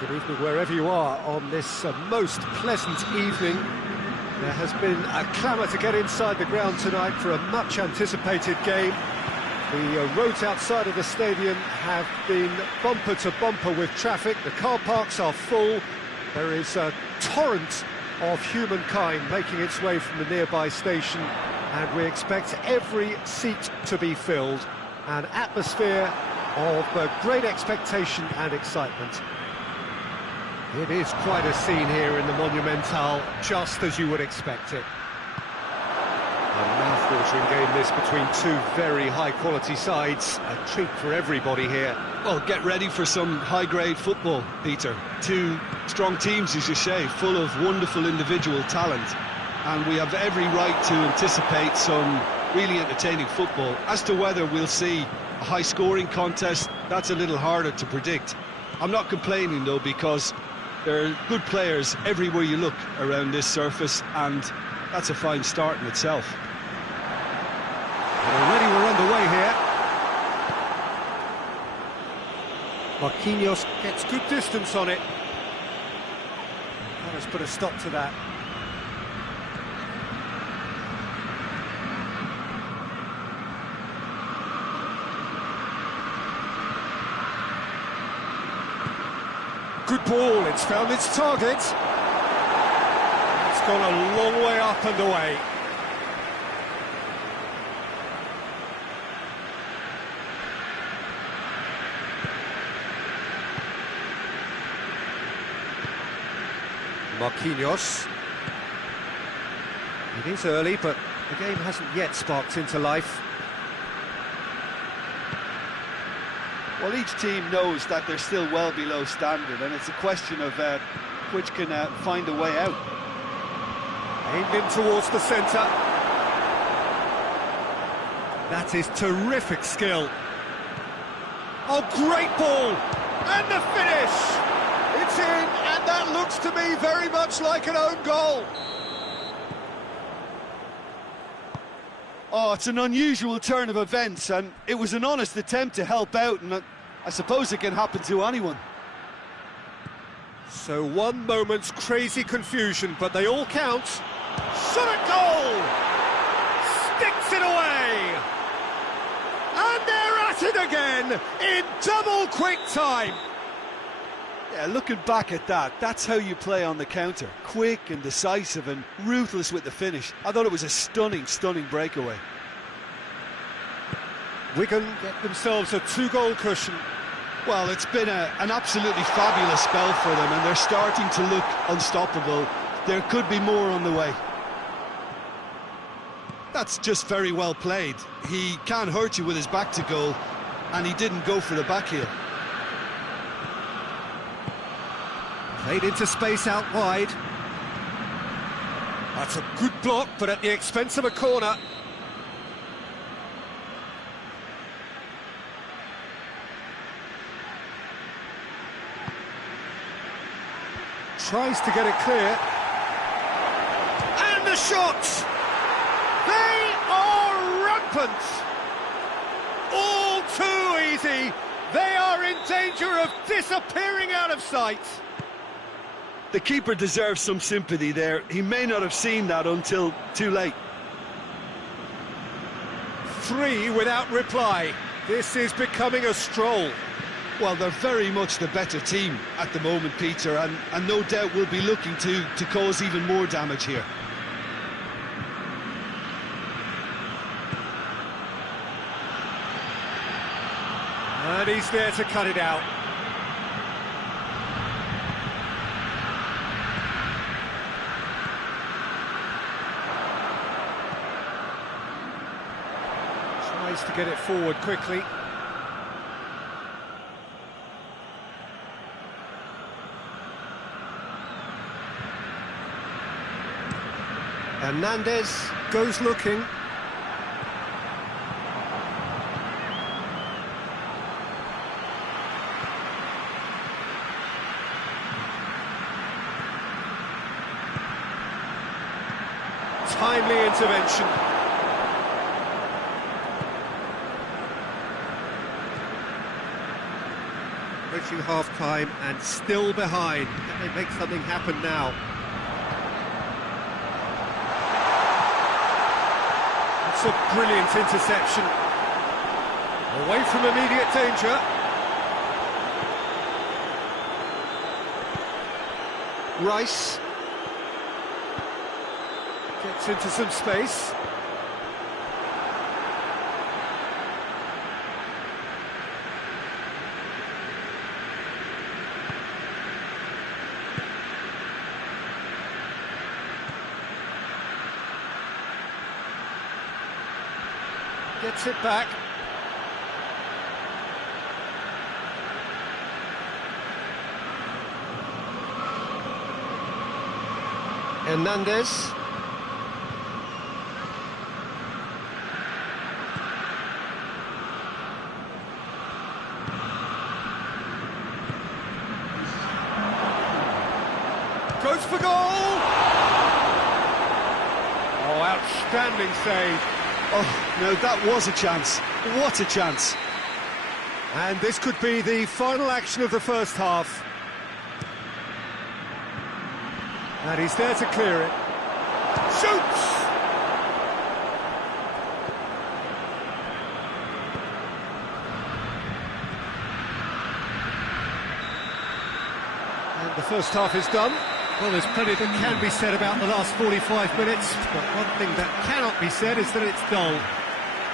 Good evening wherever you are on this most pleasant evening. There has been a clamour to get inside the ground tonight for a much-anticipated game. The roads outside of the stadium have been bumper to bumper with traffic. The car parks are full. There is a torrent of humankind making its way from the nearby station, and we expect every seat to be filled. An atmosphere of great expectation and excitement. It is quite a scene here in the Monumental, just as you would expect it. A mouth-watering game this between two very high-quality sides. A treat for everybody here. Well, get ready for some high-grade football, Peter. Two strong teams, as you say, full of wonderful individual talent. And we have every right to anticipate some really entertaining football. As to whether we'll see a high-scoring contest, that's a little harder to predict. I'm not complaining, though, because there are good players everywhere you look around this surface, and that's a fine start in itself. And already we're underway here. Marquinhos gets good distance on it. Let us put a stop to that. Good ball, it's found its target. It's gone a long way up and away. Marquinhos. It is early, but the game hasn't yet sparked into life. Well, each team knows that they're still well below standard, and it's a question of which can find a way out. Aimed in towards the centre. That is terrific skill. Oh, great ball! And the finish! It's in, and that looks to me very much like an own goal. Oh, it's an unusual turn of events, and it was an honest attempt to help out, and I suppose it can happen to anyone. So one moment's crazy confusion, but they all count. Shot at goal! Sticks it away! And they're at it again in double quick time. Yeah, looking back at that, that's how you play on the counter. Quick and decisive and ruthless with the finish. I thought it was a stunning, stunning breakaway. Wigan get themselves a two-goal cushion. Well, it's been an absolutely fabulous spell for them, and they're starting to look unstoppable. There could be more on the way. That's just very well played. He can't hurt you with his back to goal, and he didn't go for the back heel. Played into space out wide. That's a good block, but at the expense of a corner. Tries to get it clear. And the shots! They are rampant! All too easy! They are in danger of disappearing out of sight! The keeper deserves some sympathy there. He may not have seen that until too late. 3 without reply. This is becoming a stroll. Well, they're very much the better team at the moment, Peter, and no doubt will be looking to cause even more damage here. And he's there to cut it out. Tries to get it forward quickly. Hernandez goes looking. Timely intervention. Approaching half-time and still behind. Can they make something happen now? It's a brilliant interception. Away from immediate danger. Rice gets into some space. Gets it back. Hernandez. Goes for goal! Oh, outstanding save. Oh, no, that was a chance. What a chance. And this could be the final action of the first half. And he's there to clear it. Shoots! And the first half is done. Well, there's plenty that can be said about the last 45 minutes, but one thing that cannot be said is that it's dull.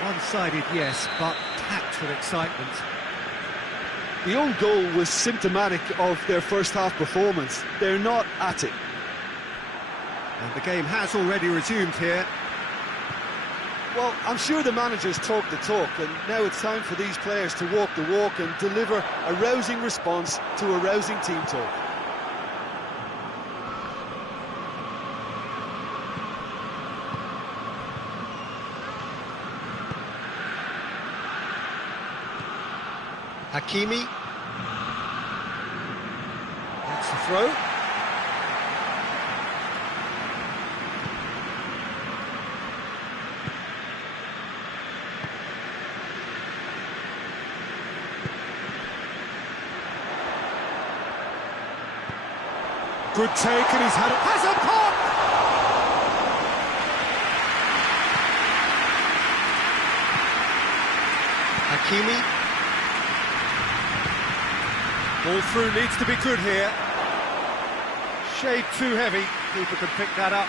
One-sided, yes, but packed with excitement. The own goal was symptomatic of their first half performance. They're not at it. And the game has already resumed here. Well, I'm sure the managers talk the talk, and now it's time for these players to walk the walk and deliver a rousing response to a rousing team talk. Hakimi. That's the throw. Good take, and he's has a pop! Hakimi. Ball through needs to be good here. Shade too heavy. Keeper can pick that up.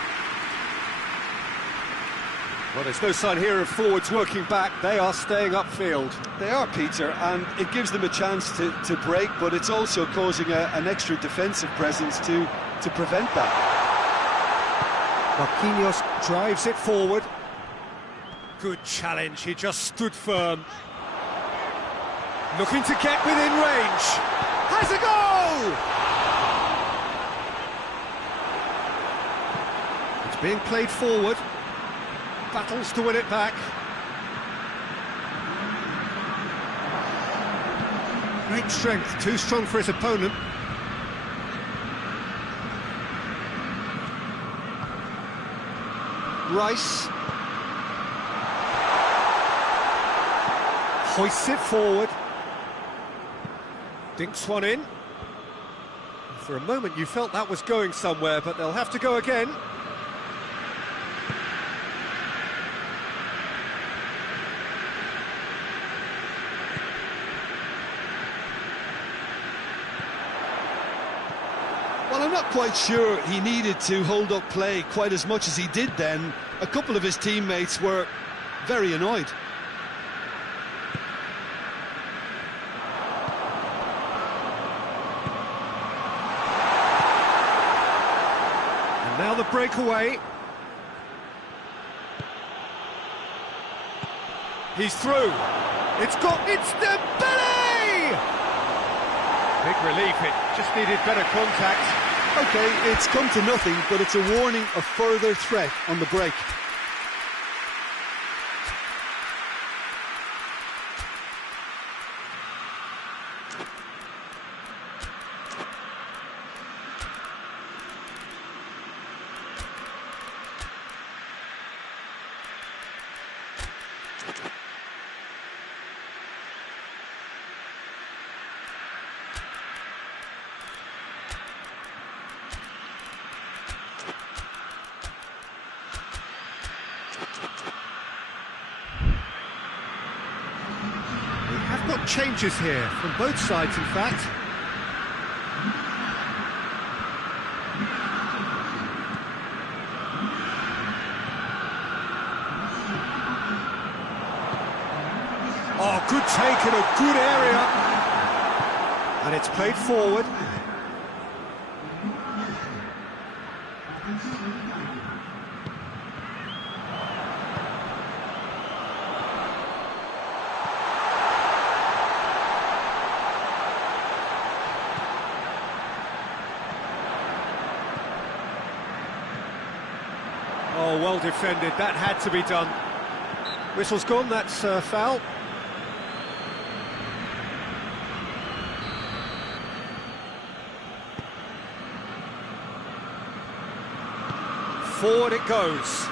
Well, there's no sign here of forwards working back. They are staying upfield. They are, Peter, and it gives them a chance to break, but it's also causing an extra defensive presence to prevent that. Marquinhos drives it forward. Good challenge, he just stood firm. Looking to get within range. Has a goal! It's being played forward. Battles to win it back. Great strength, too strong for his opponent. Rice. Hoists it forward. Dinks one in. For a moment you felt that was going somewhere, but they'll have to go again. Well, I'm not quite sure he needed to hold up play quite as much as he did then. A couple of his teammates were very annoyed. Now the breakaway. He's through. It's Dembele! Big relief, it just needed better contact. OK, it's come to nothing, but it's a warning of further threat on the break. We've got changes here, from both sides in fact. Oh, good take in a good area. And it's played forward. Oh, well defended, that had to be done. Whistle's gone, that's foul. Forward it goes.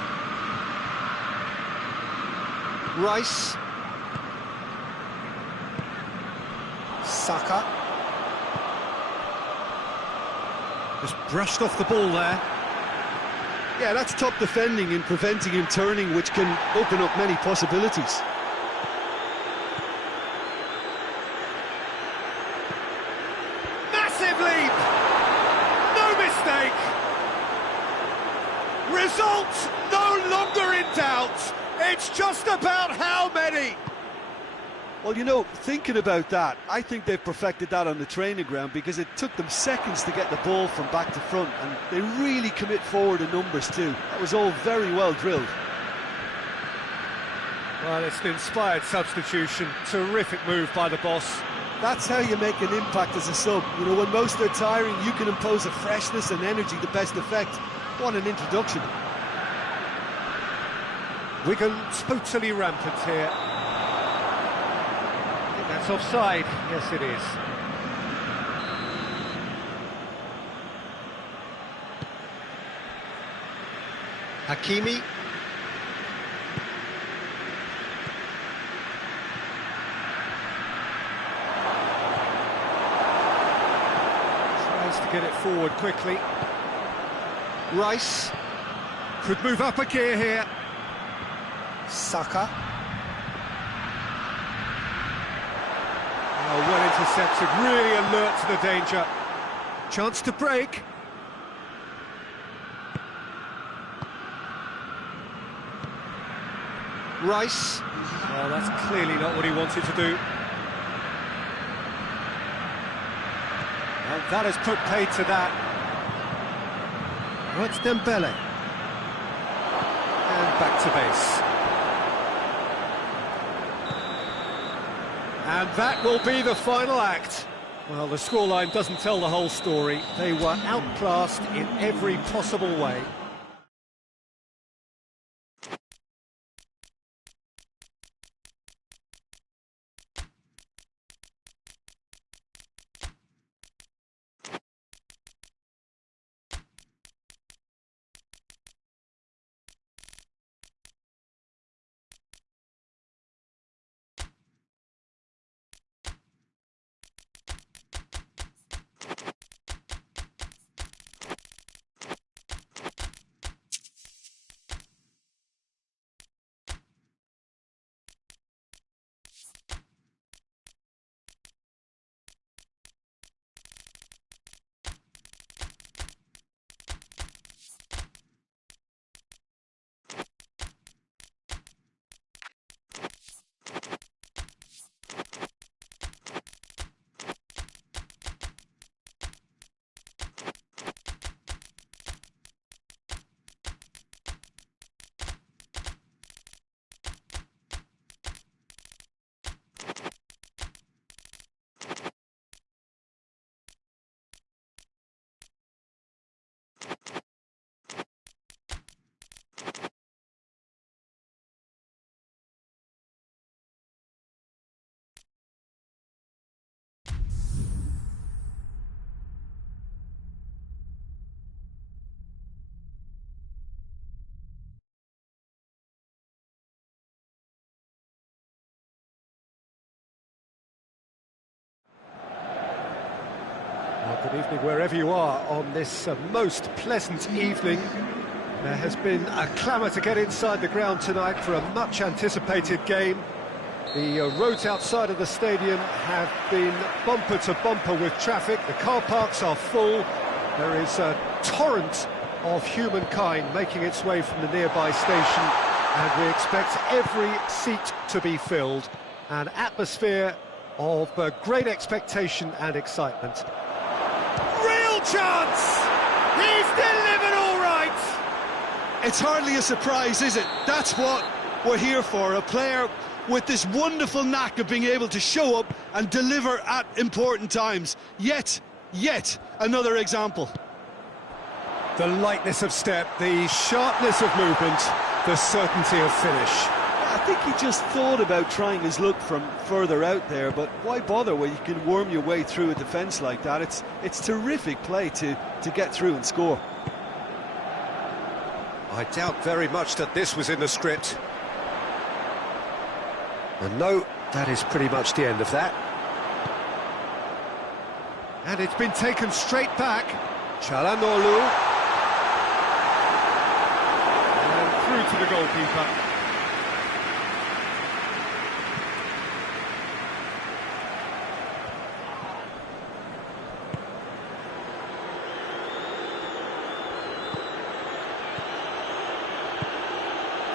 Rice. Saka. Just brushed off the ball there. Yeah, that's top defending and preventing him turning, which can open up many possibilities. Massive leap! No mistake! Result no longer in doubt. It's just about how many. Well, you know, thinking about that, I think they've perfected that on the training ground because it took them seconds to get the ball from back to front, and they really commit forward in numbers too. That was all very well drilled. Well, it's an inspired substitution. Terrific move by the boss. That's how you make an impact as a sub. You know, when most are tiring, you can impose a freshness and energy to best effect. What an introduction. Wigan totally rampant here. I think that's offside. Yes, it is. Hakimi. Tries to get it forward quickly. Rice could move up a gear here. Saka. Oh, well intercepted, really alert to the danger. Chance to break. Rice. Well, that's clearly not what he wanted to do. And that has put paid to that. Right, Dembele. And back to base. And that will be the final act. Well, the scoreline doesn't tell the whole story. They were outclassed in every possible way. Good evening wherever you are on this most pleasant evening. There has been a clamour to get inside the ground tonight for a much anticipated game. The roads outside of the stadium have been bumper to bumper with traffic. The car parks are full. There is a torrent of humankind making its way from the nearby station, and we expect every seat to be filled. An atmosphere of great expectation and excitement. Real chance! He's delivered all right! It's hardly a surprise, is it? That's what we're here for, a player with this wonderful knack of being able to show up and deliver at important times. Yet another example. The lightness of step, the sharpness of movement, the certainty of finish. I think he just thought about trying his luck from further out there, but why bother when you can worm your way through a defence like that? It's terrific play to get through and score. I doubt very much that this was in the script. And no, that is pretty much the end of that. And it's been taken straight back. Çalhanoğlu. And through to the goalkeeper.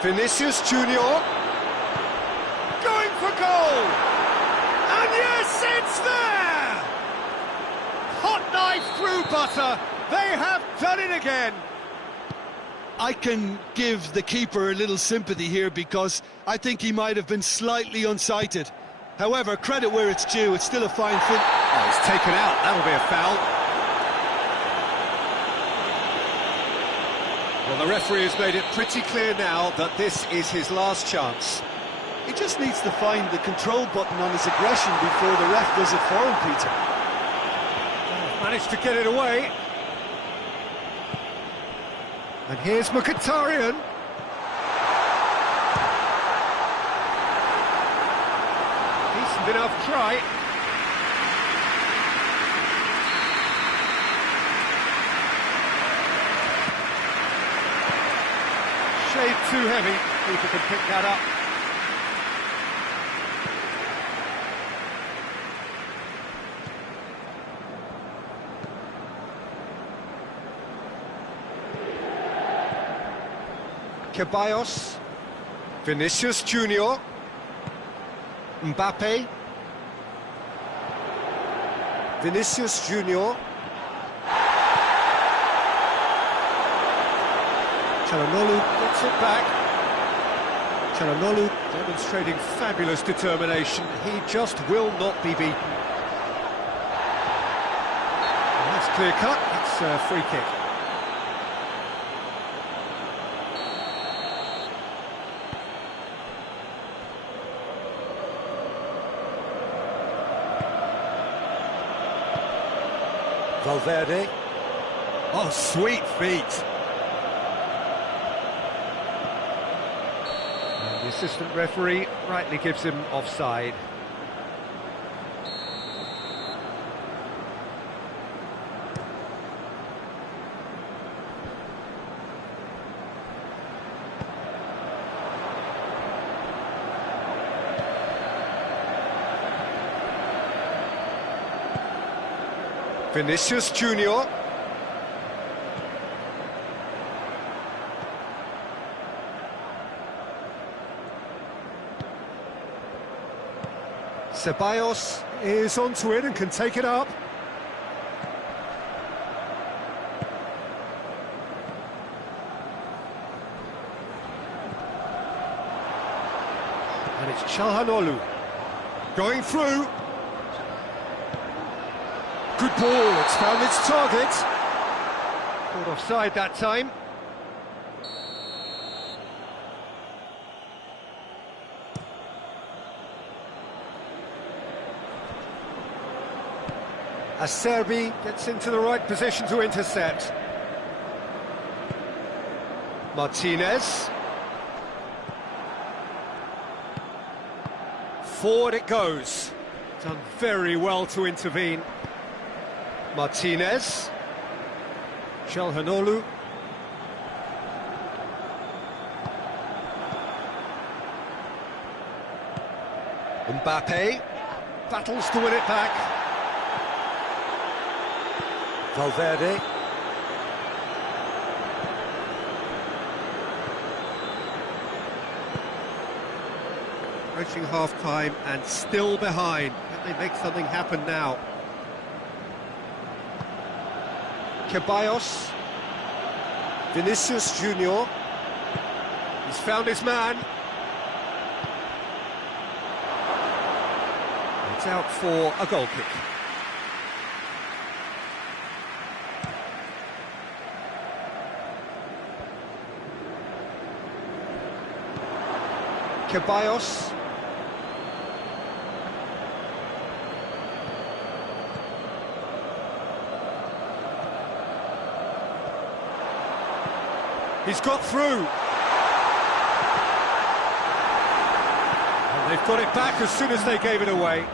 Vinicius Junior. Going for goal! And yes, it's there! Hot knife through butter. They have done it again. I can give the keeper a little sympathy here because I think he might have been slightly unsighted. However, credit where it's due, it's still a fine fin. Oh, he's taken out. That'll be a foul. Well, the referee has made it pretty clear now that this is his last chance. He just needs to find the control button on his aggression before the ref does it for him, Peter. Managed to get it away. And here's Mkhitaryan. Decent enough try. Shade too heavy. Keeper can pick that up. Ceballos, Vinicius Junior, Mbappe, Vinicius Junior, Çalhanoğlu gets it back. Çalhanoğlu demonstrating fabulous determination. He just will not be beaten. And that's clear cut. It's a free kick. Valverde. Oh, sweet feet. And the assistant referee rightly gives him offside. Vinicius Junior. Ceballos is onto it and can take it up. And it's Çalhanoğlu going through. Good ball, it's found its target. Caught offside that time. Acerbi gets into the right position to intercept. Martinez. Forward it goes. Done very well to intervene. Martinez. Çalhanoğlu. Mbappe battles to win it back. Valverde. Approaching half-time and still behind. Can they make something happen now? Ceballos. Vinicius Junior. He's found his man. It's out for a goal kick. Ceballos. He's got through. And they've got it back as soon as they gave it away.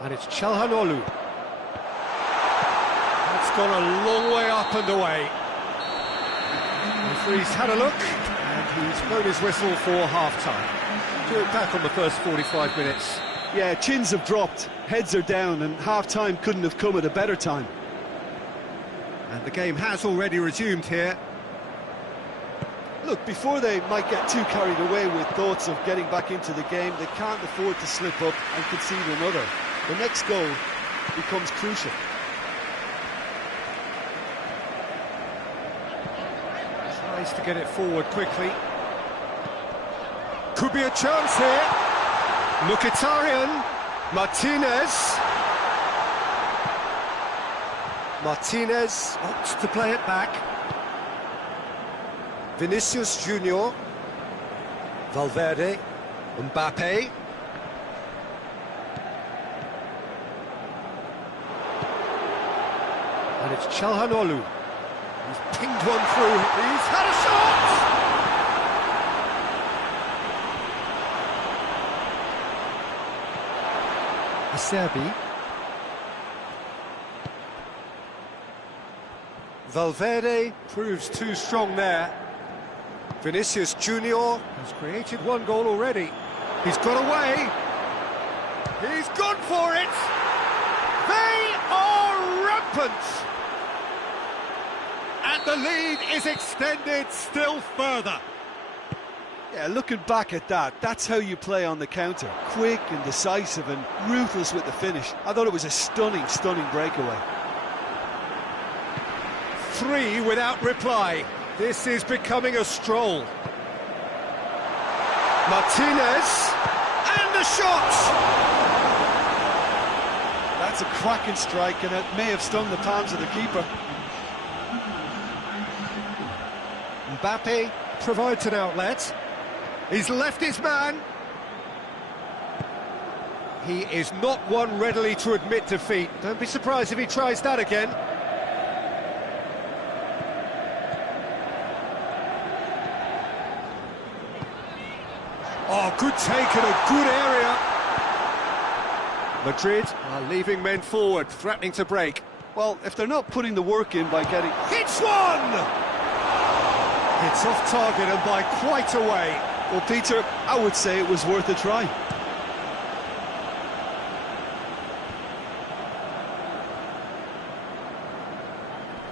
And it's Çalhanoğlu. That's gone a long way up and away. The referee's had a look, and he's blown his whistle for half-time. Do it back on the first 45 minutes. Yeah, chins have dropped, heads are down, and half-time couldn't have come at a better time. And the game has already resumed here. Look, before they might get too carried away with thoughts of getting back into the game, they can't afford to slip up and concede another. The next goal becomes crucial. Tries to get it forward quickly. Could be a chance here. Mkhitaryan. Martinez. Martinez opts to play it back. Vinicius Junior. Valverde. Mbappe. And it's Çalhanoğlu. He's pinged one through. He's had a shot! Acerbi. Valverde proves too strong there. Vinicius Junior has created one goal already. He's got away. He's gone for it. They are rampant. And the lead is extended still further. Yeah, looking back at that, that's how you play on the counter. Quick and decisive and ruthless with the finish. I thought it was a stunning, stunning breakaway. 3 without reply. This is becoming a stroll. Martinez, and the shot! That's a cracking strike, and it may have stung the palms of the keeper. Mbappe provides an outlet. He's left his man. He is not one readily to admit defeat. Don't be surprised if he tries that again. Oh, good take in a good area. Madrid are leaving men forward, threatening to break. Well, if they're not putting the work in by getting... Hits one! It's off target and by quite a way. Well, Peter, I would say it was worth a try.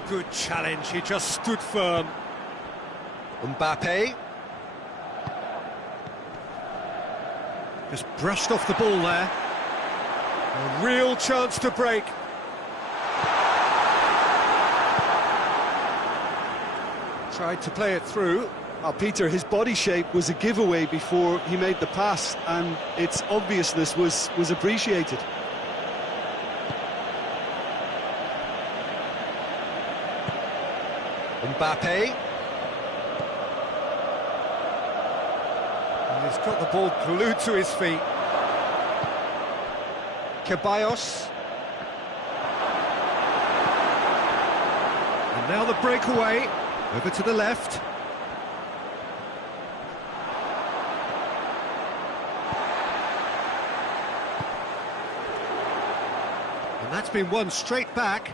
Good challenge, he just stood firm. Mbappe. Just brushed off the ball there. A real chance to break. Tried to play it through. Oh, Peter, his body shape was a giveaway before he made the pass, and its obviousness was appreciated. Mbappe. And he's got the ball glued to his feet. Ceballos. And now the breakaway. Over to the left. And that's been won straight back.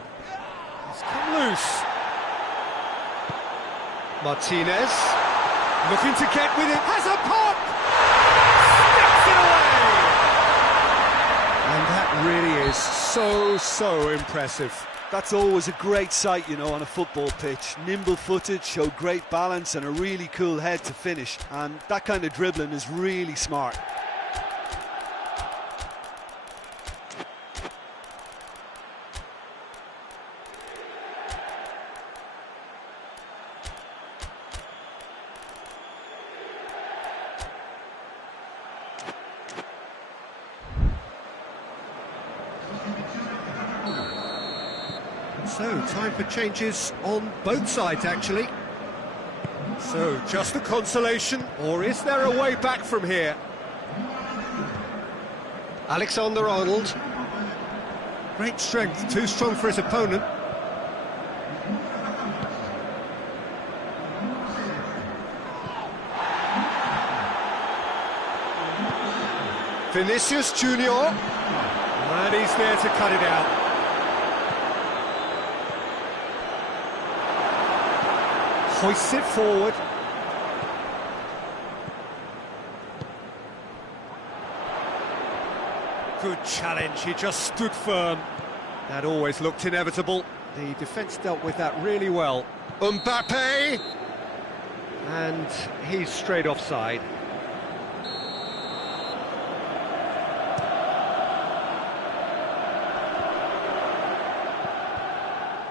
It's come loose. Martinez, looking to get with it, has a pop! so impressive. That's always a great sight, you know, on a football pitch. Nimble-footed, showed great balance and a really cool head to finish. And that kind of dribbling is really smart. So, time for changes on both sides, actually. So, just a consolation, or is there a way back from here? Alexander-Arnold. Great strength, too strong for his opponent. Vinicius Junior. And he's there to cut it out. Hoists it forward. Good challenge, he just stood firm. That always looked inevitable. The defence dealt with that really well. Mbappe! And he's straight offside.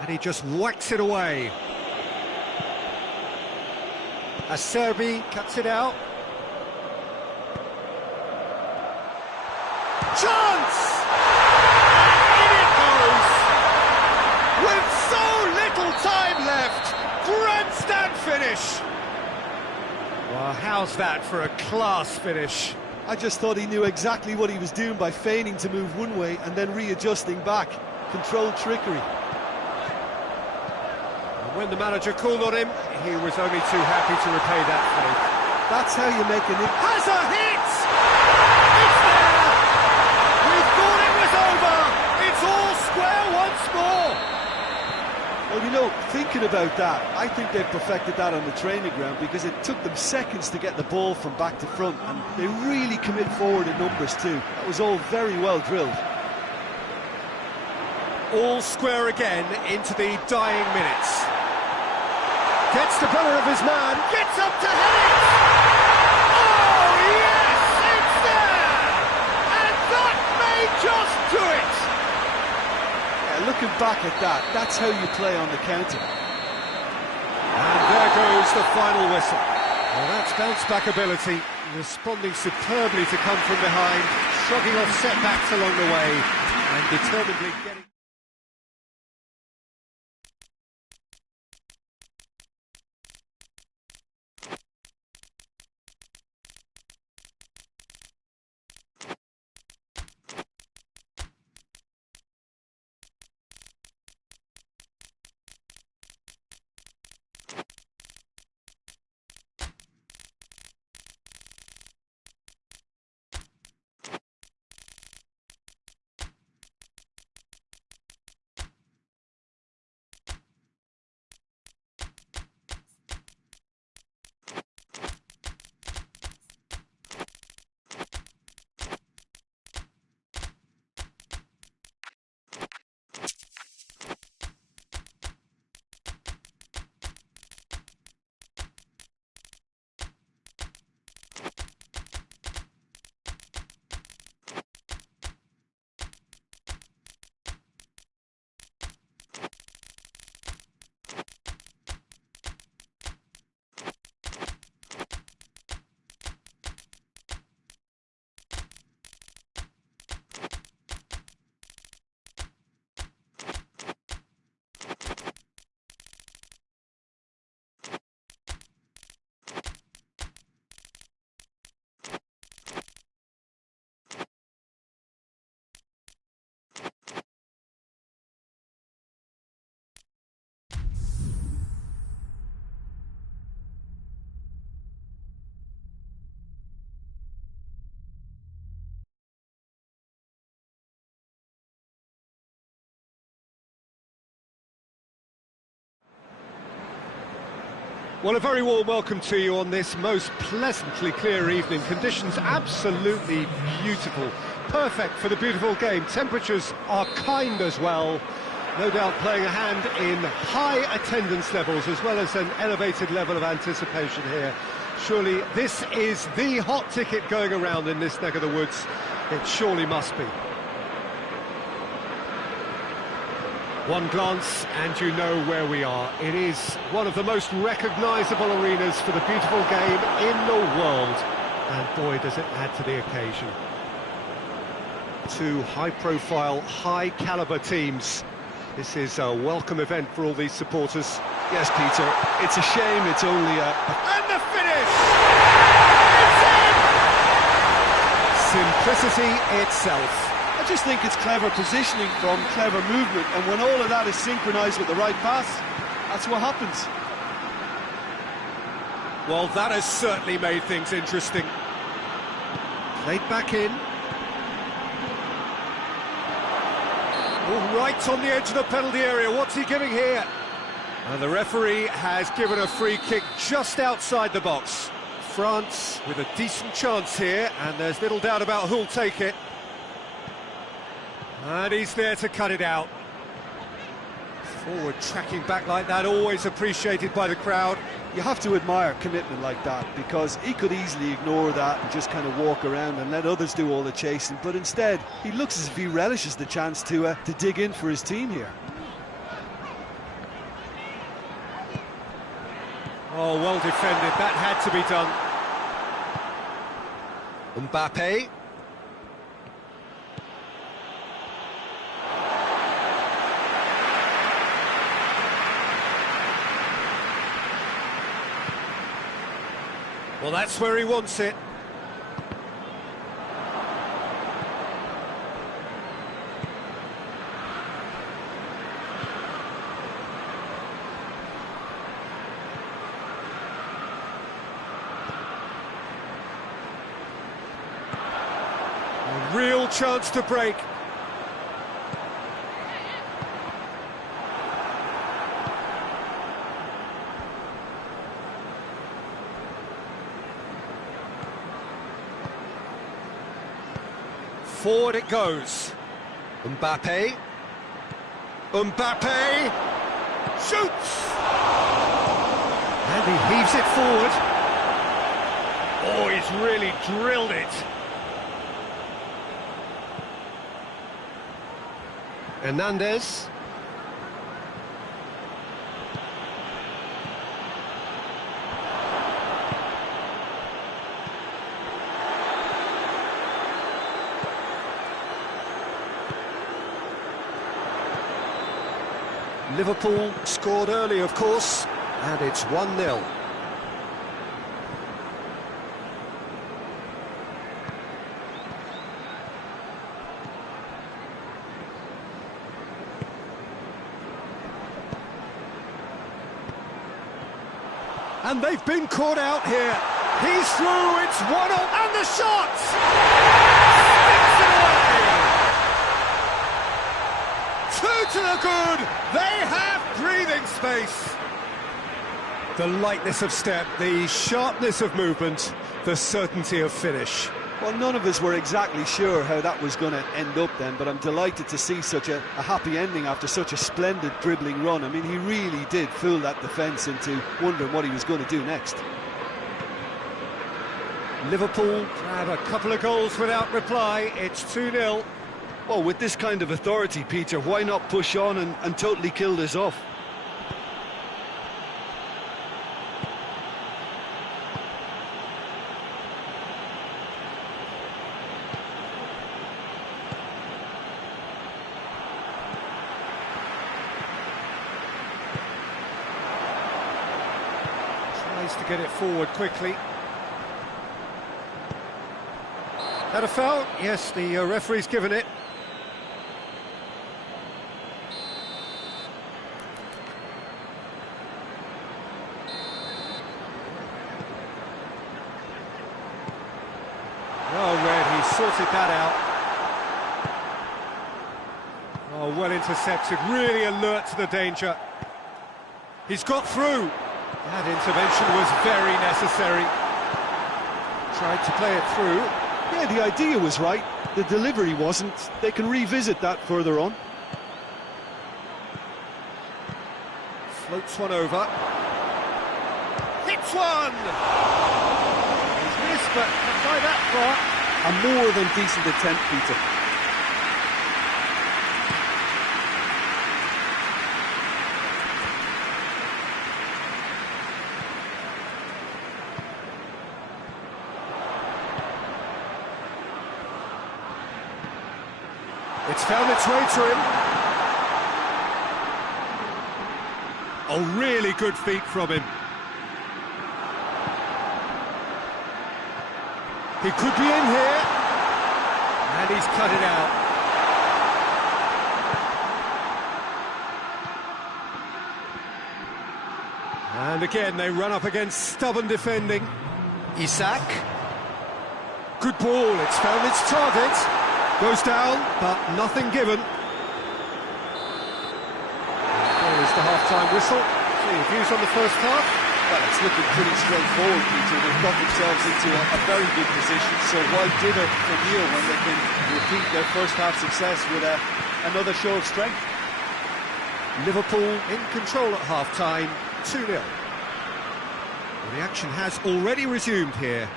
And he just whacks it away. Acerbi cuts it out. Chance! And in it goes! With so little time left! Grandstand finish! Well, how's that for a class finish? I just thought he knew exactly what he was doing by feigning to move one way and then readjusting back. Controlled trickery. When the manager called on him, he was only too happy to repay that faith. That's how you make an impact. Has a hit! It's there! We thought it was over! It's all square once more! Well, you know, thinking about that, I think they've perfected that on the training ground because it took them seconds to get the ball from back to front, and they really commit forward in numbers too. That was all very well drilled. All square again into the dying minutes. Gets the better of his man, gets up to head it! Oh, yes, it's there! And that may just do it! Yeah, looking back at that, that's how you play on the counter. And there goes the final whistle. Well, that's bounce-back ability, responding superbly to come from behind, shrugging off setbacks along the way, and determinedly getting... Well, a very warm welcome to you on this most pleasantly clear evening. Conditions absolutely beautiful. perfect for the beautiful game. Temperatures are kind as well. No doubt playing a hand in high attendance levels as well as an elevated level of anticipation here. Surely this is the hot ticket going around in this neck of the woods. It surely must be. One glance and you know where we are. It is one of the most recognisable arenas for the beautiful game in the world. And boy, does it add to the occasion. Two high-profile, high-caliber teams. This is a welcome event for all these supporters. Yes, Peter, it's a shame it's only And the finish! It's in! Simplicity itself. I just think it's clever positioning from clever movement, and when all of that is synchronised with the right pass, that's what happens. Well, that has certainly made things interesting. Played back in. Oh, right on the edge of the penalty area. What's he giving here? And the referee has given a free kick just outside the box. France with a decent chance here, and there's little doubt about who'll take it. And he's there to cut it out. Forward tracking back like that, always appreciated by the crowd. You have to admire commitment like that, because he could easily ignore that and just kind of walk around and let others do all the chasing, but instead he looks as if he relishes the chance to dig in for his team here. Oh, well defended, that had to be done. Mbappe. Well, that's where he wants it. A real chance to break. Forward it goes. Mbappe. Mbappe shoots! And he heaves it forward. Oh, he's really drilled it. Hernandez. Liverpool scored early, of course, and it's 1-0. And they've been caught out here. He's through, it's 1-0, and the shot! Sticks it away! Two to the good, they have breathing space. The lightness of step, the sharpness of movement, the certainty of finish. Well, none of us were exactly sure how that was going to end up then, but I'm delighted to see such a happy ending after such a splendid dribbling run. I mean, he really did fool that defence into wondering what he was going to do next. Liverpool have a couple of goals without reply, it's 2-0. Well, with this kind of authority, Peter, why not push on and totally kill this off? Tries to get it forward quickly. Had a foul? Yes, the referee's given it. Well read, he sorted that out. Oh, well intercepted, really alert to the danger. He's got through. That intervention was very necessary. Tried to play it through. Yeah, the idea was right, the delivery wasn't. They can revisit that further on. Floats one over. Hits one! He's missed, but not by that far. A more than decent attempt, Peter. It's found its way to him. Oh, really good feet from him. He could be in here. And he's cut it out. And again, they run up against stubborn defending. Isak. Good ball, it's found its target. Goes down, but nothing given. There is the half-time whistle. So your views on the first half? Well, it's looking pretty straightforward, Peter. They've got themselves into a very good position, so why dither from here when they can repeat their first half success with another show of strength? Liverpool in control at half-time, 2-0. Well, the action has already resumed here.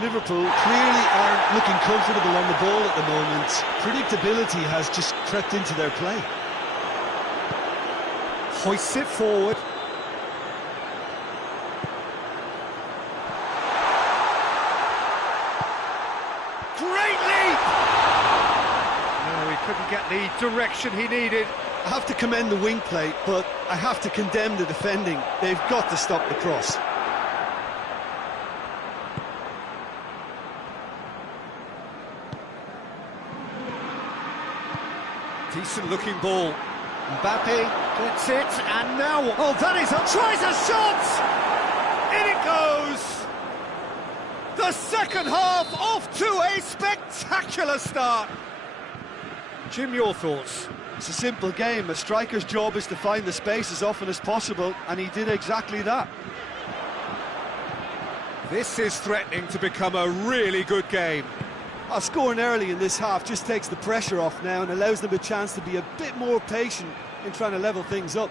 Liverpool clearly aren't looking comfortable on the ball at the moment. Predictability has just crept into their play. Hoists it forward. Great leap! No, he couldn't get the direction he needed. I have to commend the wing play, but I have to condemn the defending. They've got to stop the cross. Decent looking ball. Mbappe gets it, and now... Oh, that is a... Tries a shot! In it goes! The second half off to a spectacular start. Jim, your thoughts? It's a simple game. A striker's job is to find the space as often as possible, and he did exactly that. This is threatening to become a really good game. Scoring early in this half just takes the pressure off now and allows them a chance to be a bit more patient in trying to level things up.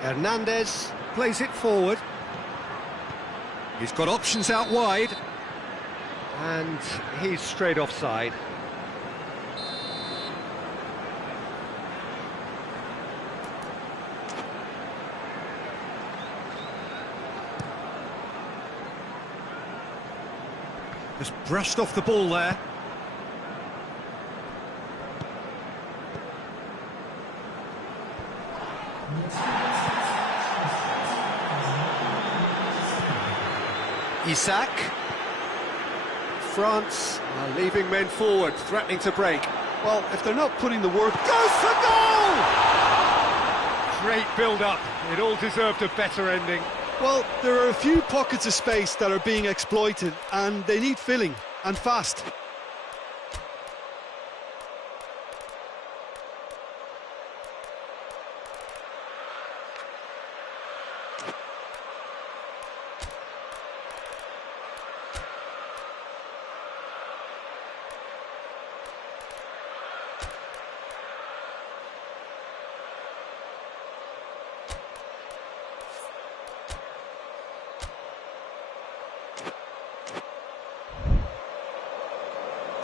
Hernandez plays it forward. He's got options out wide. And he's straight offside. Just brushed off the ball there. Isak. France are leaving men forward, threatening to break. Well, if they're not putting the work... Goes for goal! Great build-up. It all deserved a better ending. Well, there are a few pockets of space that are being exploited, and they need filling, and fast.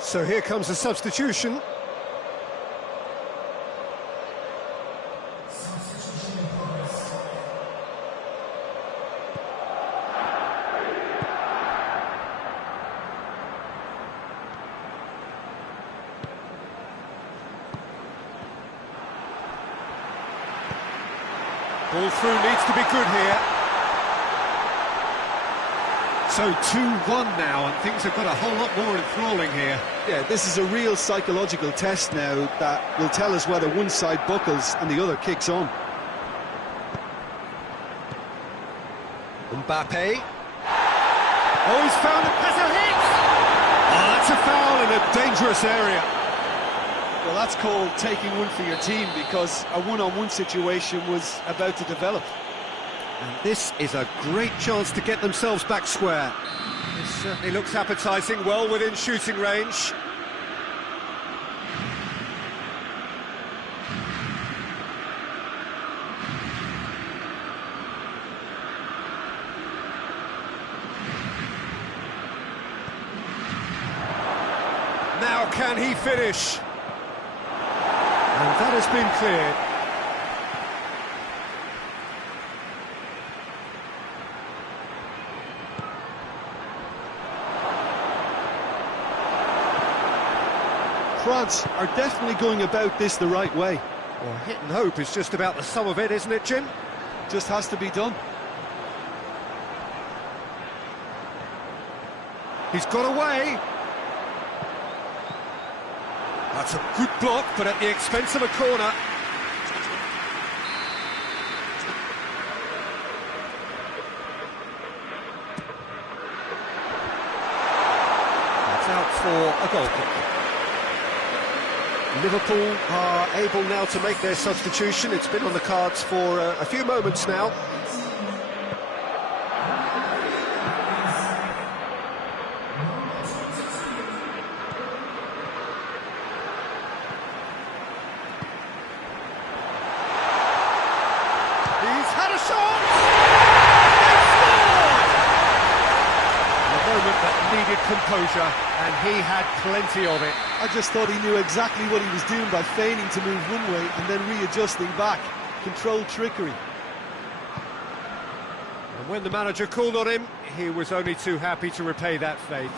So here comes a substitution. Ball through needs to be good here. So 2-1 now, and things have got a whole lot more enthralling here. Yeah, this is a real psychological test now that will tell us whether one side buckles and the other kicks on. Mbappe. Oh, he's found it. Has a hit! Oh, that's a foul in a dangerous area. Well, that's called taking one for your team, because a one-on-one situation was about to develop. And this is a great chance to get themselves back square. This certainly looks appetising, well within shooting range. Now can he finish? And that has been cleared. France are definitely going about this the right way. Well, hit and hope is just about the sum of it, isn't it, Jim? Just has to be done. He's got away. That's a good block, but at the expense of a corner. That's out for a goal kick. Liverpool are able now to make their substitution. It's been on the cards for a few moments now. He's had a shot! They scored! A moment that needed composure, and he had plenty of it. I just thought he knew exactly what he was doing by feigning to move one way and then readjusting back. Controlled trickery. And when the manager called on him, he was only too happy to repay that faith.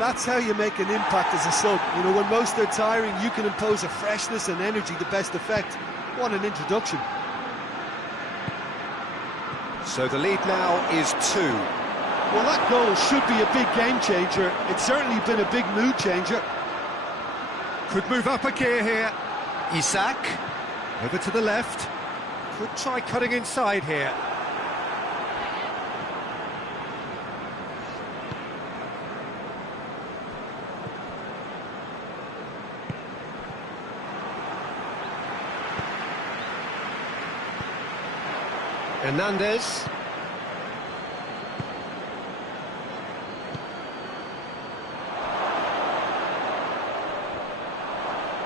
That's how you make an impact as a sub. You know, when most are tiring, you can impose a freshness and energy to best effect. What an introduction. So the lead now is 2. Well, that goal should be a big game changer. It's certainly been a big mood changer. Could move up a gear here. Isak, over to the left. Could try cutting inside here. Hernandez.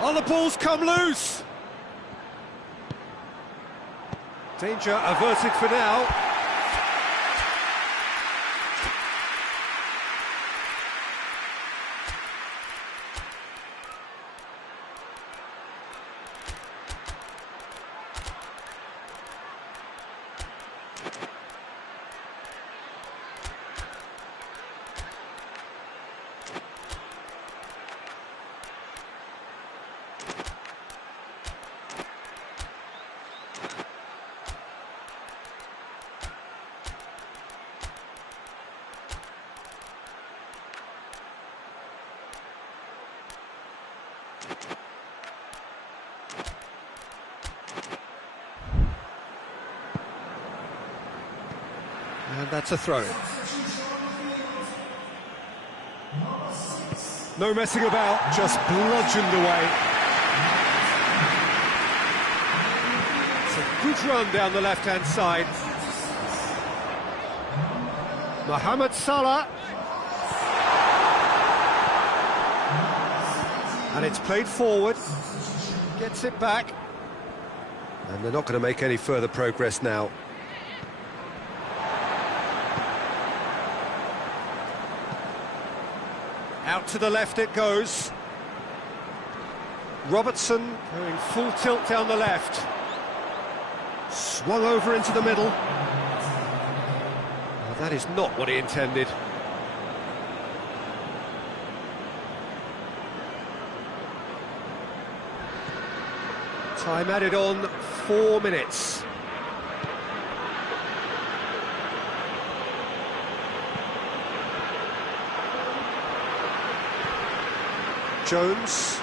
Oh, the ball's come loose! Danger averted for now. And that's a throw. No messing about, just bludgeoned away. It's a good run down the left-hand side. Mohamed Salah. And it's played forward. Gets it back. And they're not going to make any further progress now. Out to the left it goes. Robertson going full tilt down the left. Swung over into the middle. Well, that is not what he intended. Time added on, 4 minutes. Jones.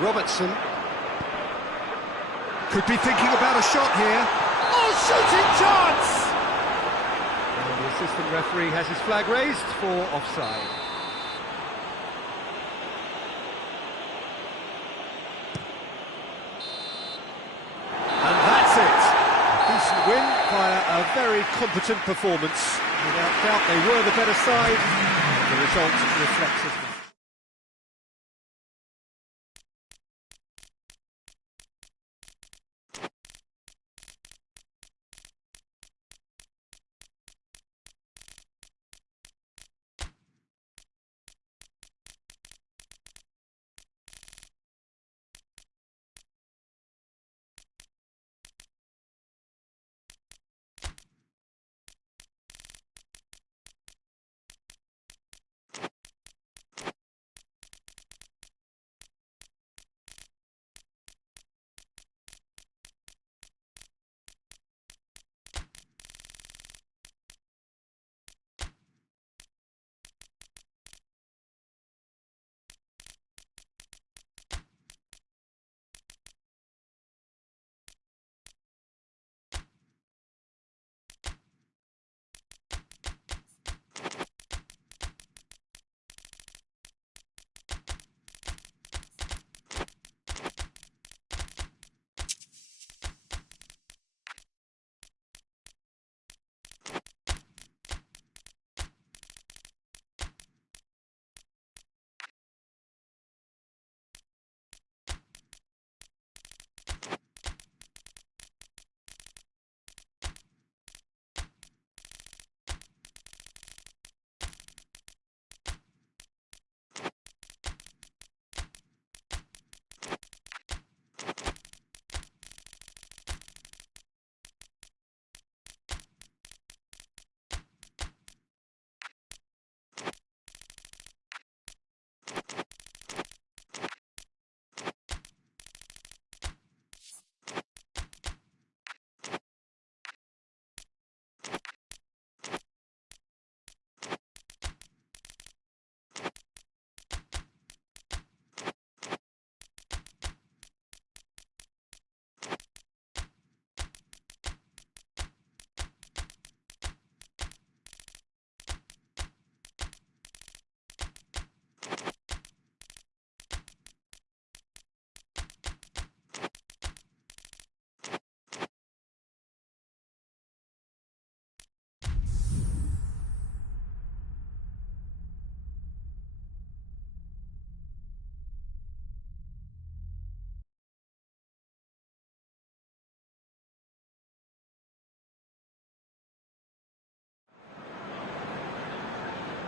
Robertson. Could be thinking about a shot here. Oh, shooting chance! And with assistant referee has his flag raised for offside. And that's it. A decent win via a very competent performance. Without doubt, they were the better side. The result reflects as much.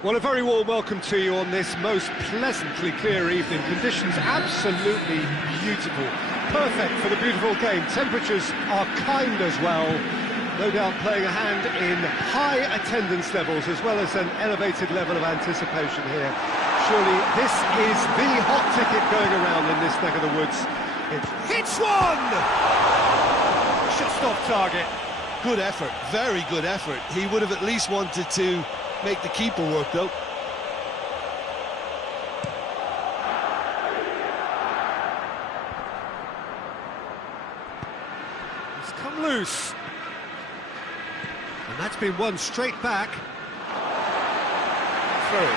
Well, a very warm welcome to you on this most pleasantly clear evening. Conditions absolutely beautiful. Perfect for the beautiful game. Temperatures are kind as well. No doubt playing a hand in high attendance levels as well as an elevated level of anticipation here. Surely this is the hot ticket going around in this neck of the woods. It hits one! Just off target. Good effort, very good effort. He would have at least wanted to make the keeper work, though. It's come loose. And that's been won straight back. Through.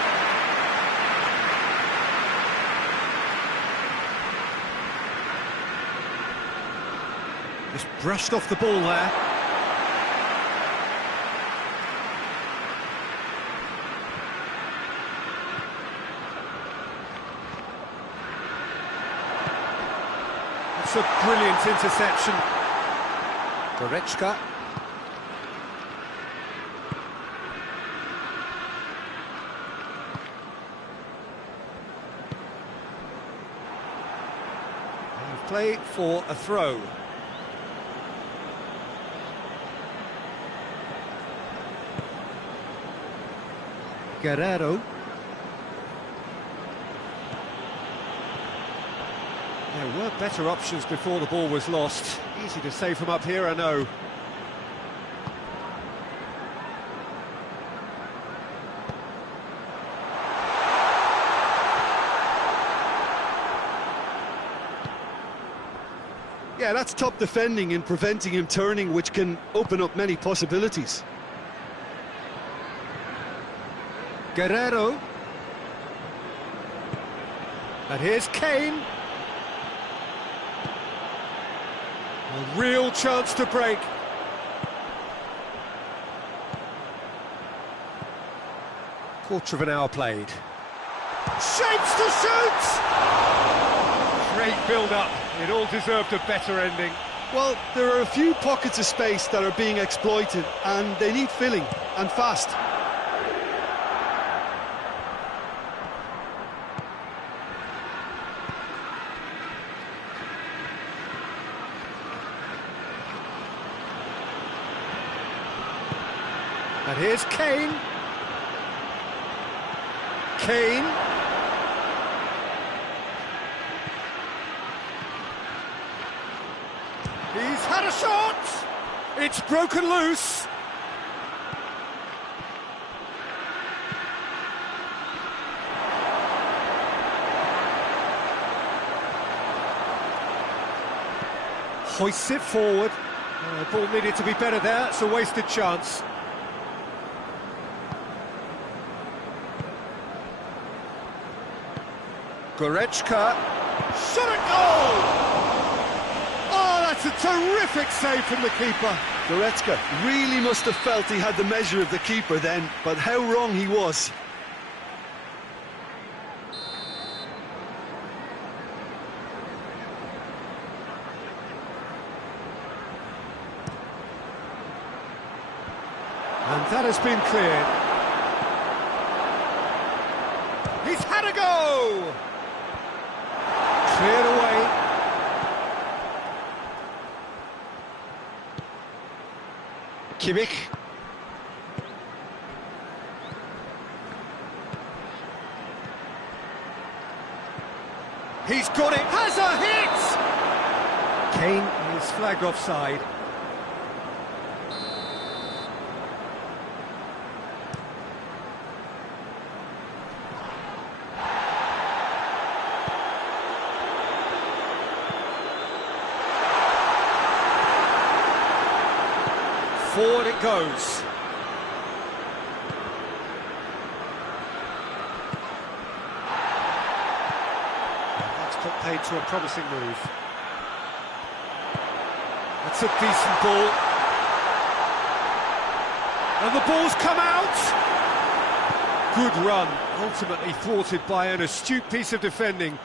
Just brushed off the ball there. It's a brilliant interception. Goretzka. Play for a throw. Guerrero. There were better options before the ball was lost. Easy to say from up here, I know. Yeah, that's top defending and preventing him turning, which can open up many possibilities. Guerrero. And here's Kane. A real chance to break. Quarter of an hour played. Shapes to shoot! Great build-up. It all deserved a better ending. Well, there are a few pockets of space that are being exploited, and they need filling, and fast. And here's Kane. Kane. He's had a shot! It's broken loose. Hoists it forward. The ball needed to be better there. It's a wasted chance. Goretzka. Shot at goal! Oh, that's a terrific save from the keeper. Goretzka really must have felt he had the measure of the keeper then, but how wrong he was. And that has been cleared. He's had a go! Cleared away. Kimmich. He's got it. Has a hit! Kane is flagged offside. Forward it goes. That's got paid to a promising move. That's a decent ball. And the ball's come out! Good run, ultimately thwarted by an astute piece of defending.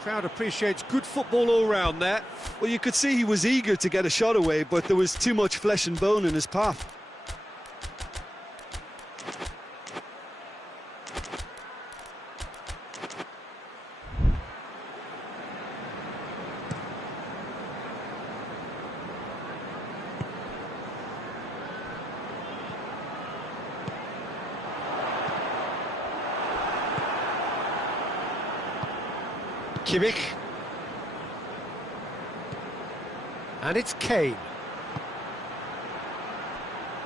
Crowd appreciates good football all round there. Well, you could see he was eager to get a shot away, but there was too much flesh and bone in his path. Kimmich. And it's Kane.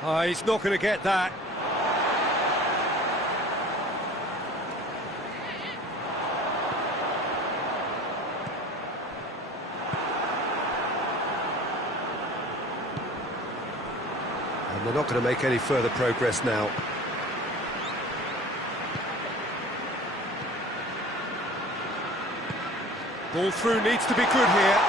Oh, he's not going to get that. And they're not going to make any further progress now. Ball through needs to be good here.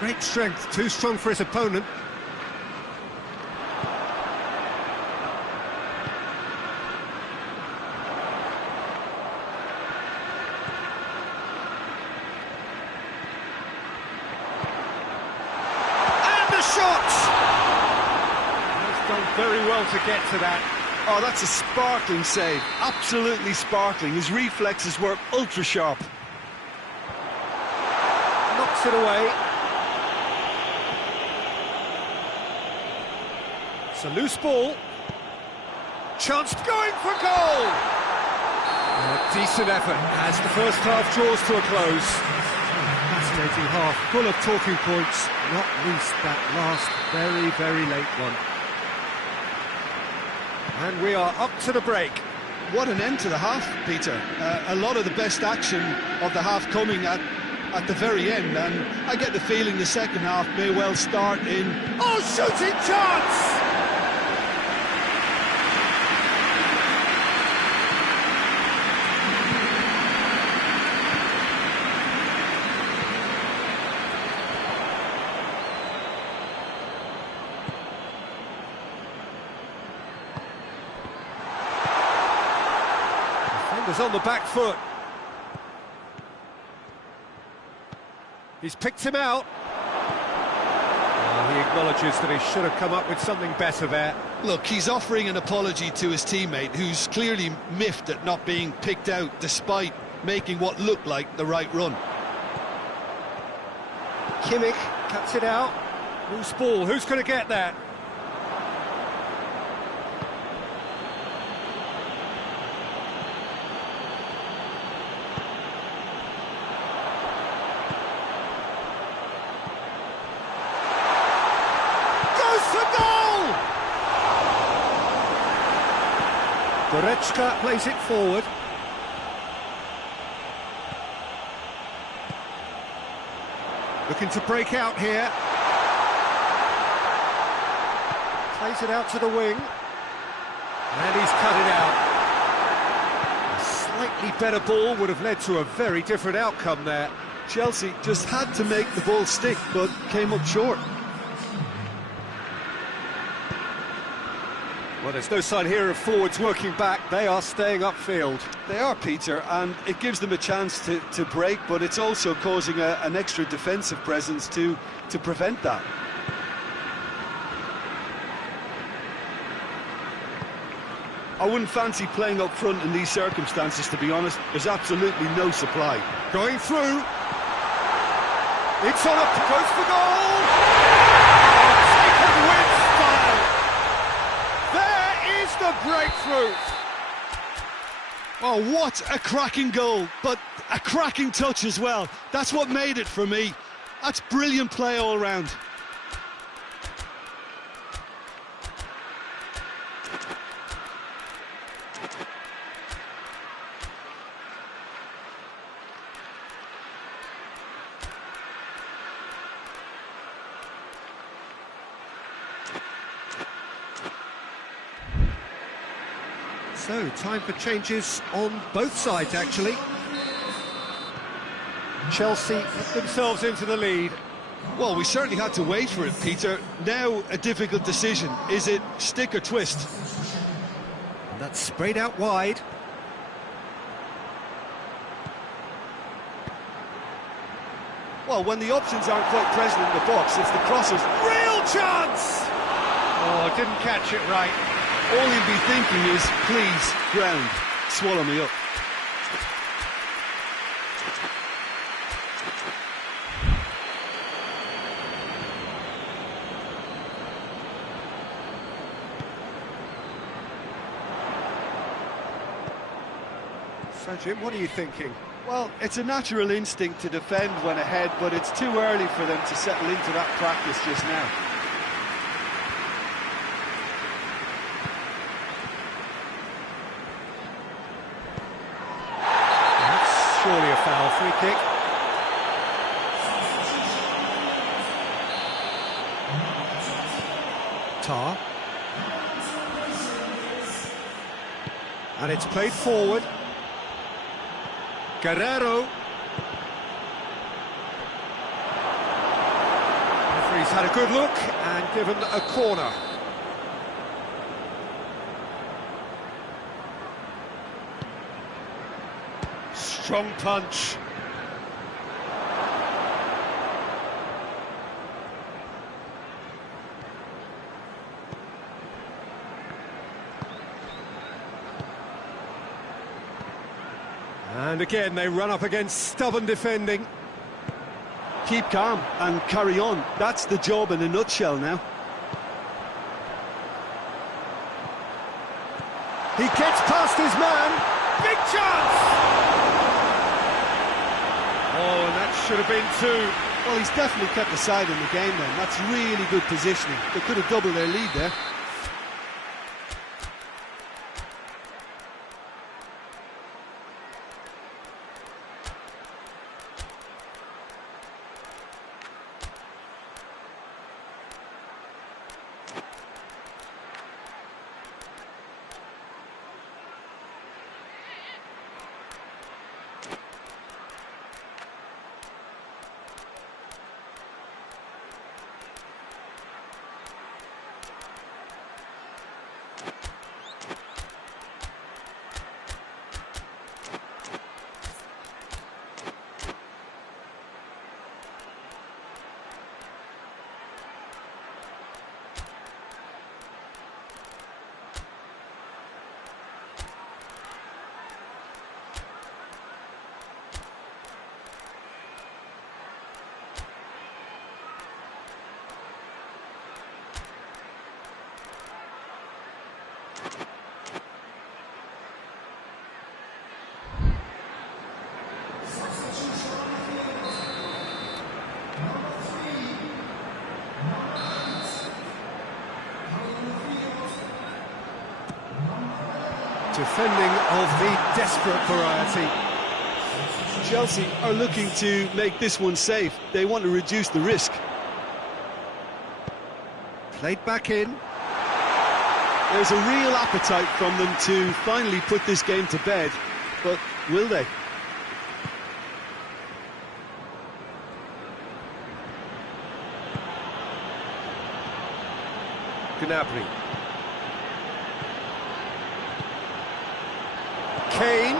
Great strength, too strong for his opponent. Very well to get to that. Oh, that's a sparkling save. Absolutely sparkling. His reflexes were ultra sharp. Knocks it away. It's a loose ball. Chance going for goal. A decent effort as the first half draws to a close. Fascinating half, full of talking points, not least that last very, very late one. And we are up to the break. what an end to the half, Peter. A lot of the best action of the half coming at the very end, and I get the feeling the second half may well start in... Oh, shooting chance! Defender's on the back foot. He's picked him out. He acknowledges that he should have come up with something better there. Look, he's offering an apology to his teammate, who's clearly miffed at not being picked out despite making what looked like the right run. Kimmich cuts it out. Loose ball, who's going to get that? Goretzka plays it forward. Looking to break out here. Plays it out to the wing. And he's cut it out. A slightly better ball would have led to a very different outcome there. Chelsea just had to make the ball stick, but came up short. Well, there's no sign here of forwards working back. They are staying upfield. They are, Peter, and it gives them a chance to break, but it's also causing an extra defensive presence to prevent that. I wouldn't fancy playing up front in these circumstances, to be honest. There's absolutely no supply. Going through. It's on up, goes for goal! Taken with style. There is the breakthrough. Oh, what a cracking goal, but a cracking touch as well. That's what made it for me. That's brilliant play all round. So, time for changes on both sides, actually. Chelsea put themselves into the lead. Well, we certainly had to wait for it, Peter. Now, a difficult decision. Is it stick or twist? And that's sprayed out wide. Well, when the options aren't quite present in the box, it's the crosses. Real chance! Oh, didn't catch it right. All he'll be thinking is, please, ground, swallow me up. So, Jim, what are you thinking? Well, it's a natural instinct to defend when ahead, but it's too early for them to settle into that practice just now. Surely a foul, free kick. Tar. And it's played forward. Guerrero. Referee's had a good look and given a corner. Strong punch. And again, they run up against stubborn defending. Keep calm and carry on. That's the job in a nutshell now. He gets past his man. Big chance! Oh, and that should have been two. Well, he's definitely kept the side in the game then. That's really good positioning. They could have doubled their lead there. Defending of the desperate variety. Chelsea are looking to make this one safe. They want to reduce the risk. Played back in. There's a real appetite from them to finally put this game to bed, but will they? Gnabry. Kane.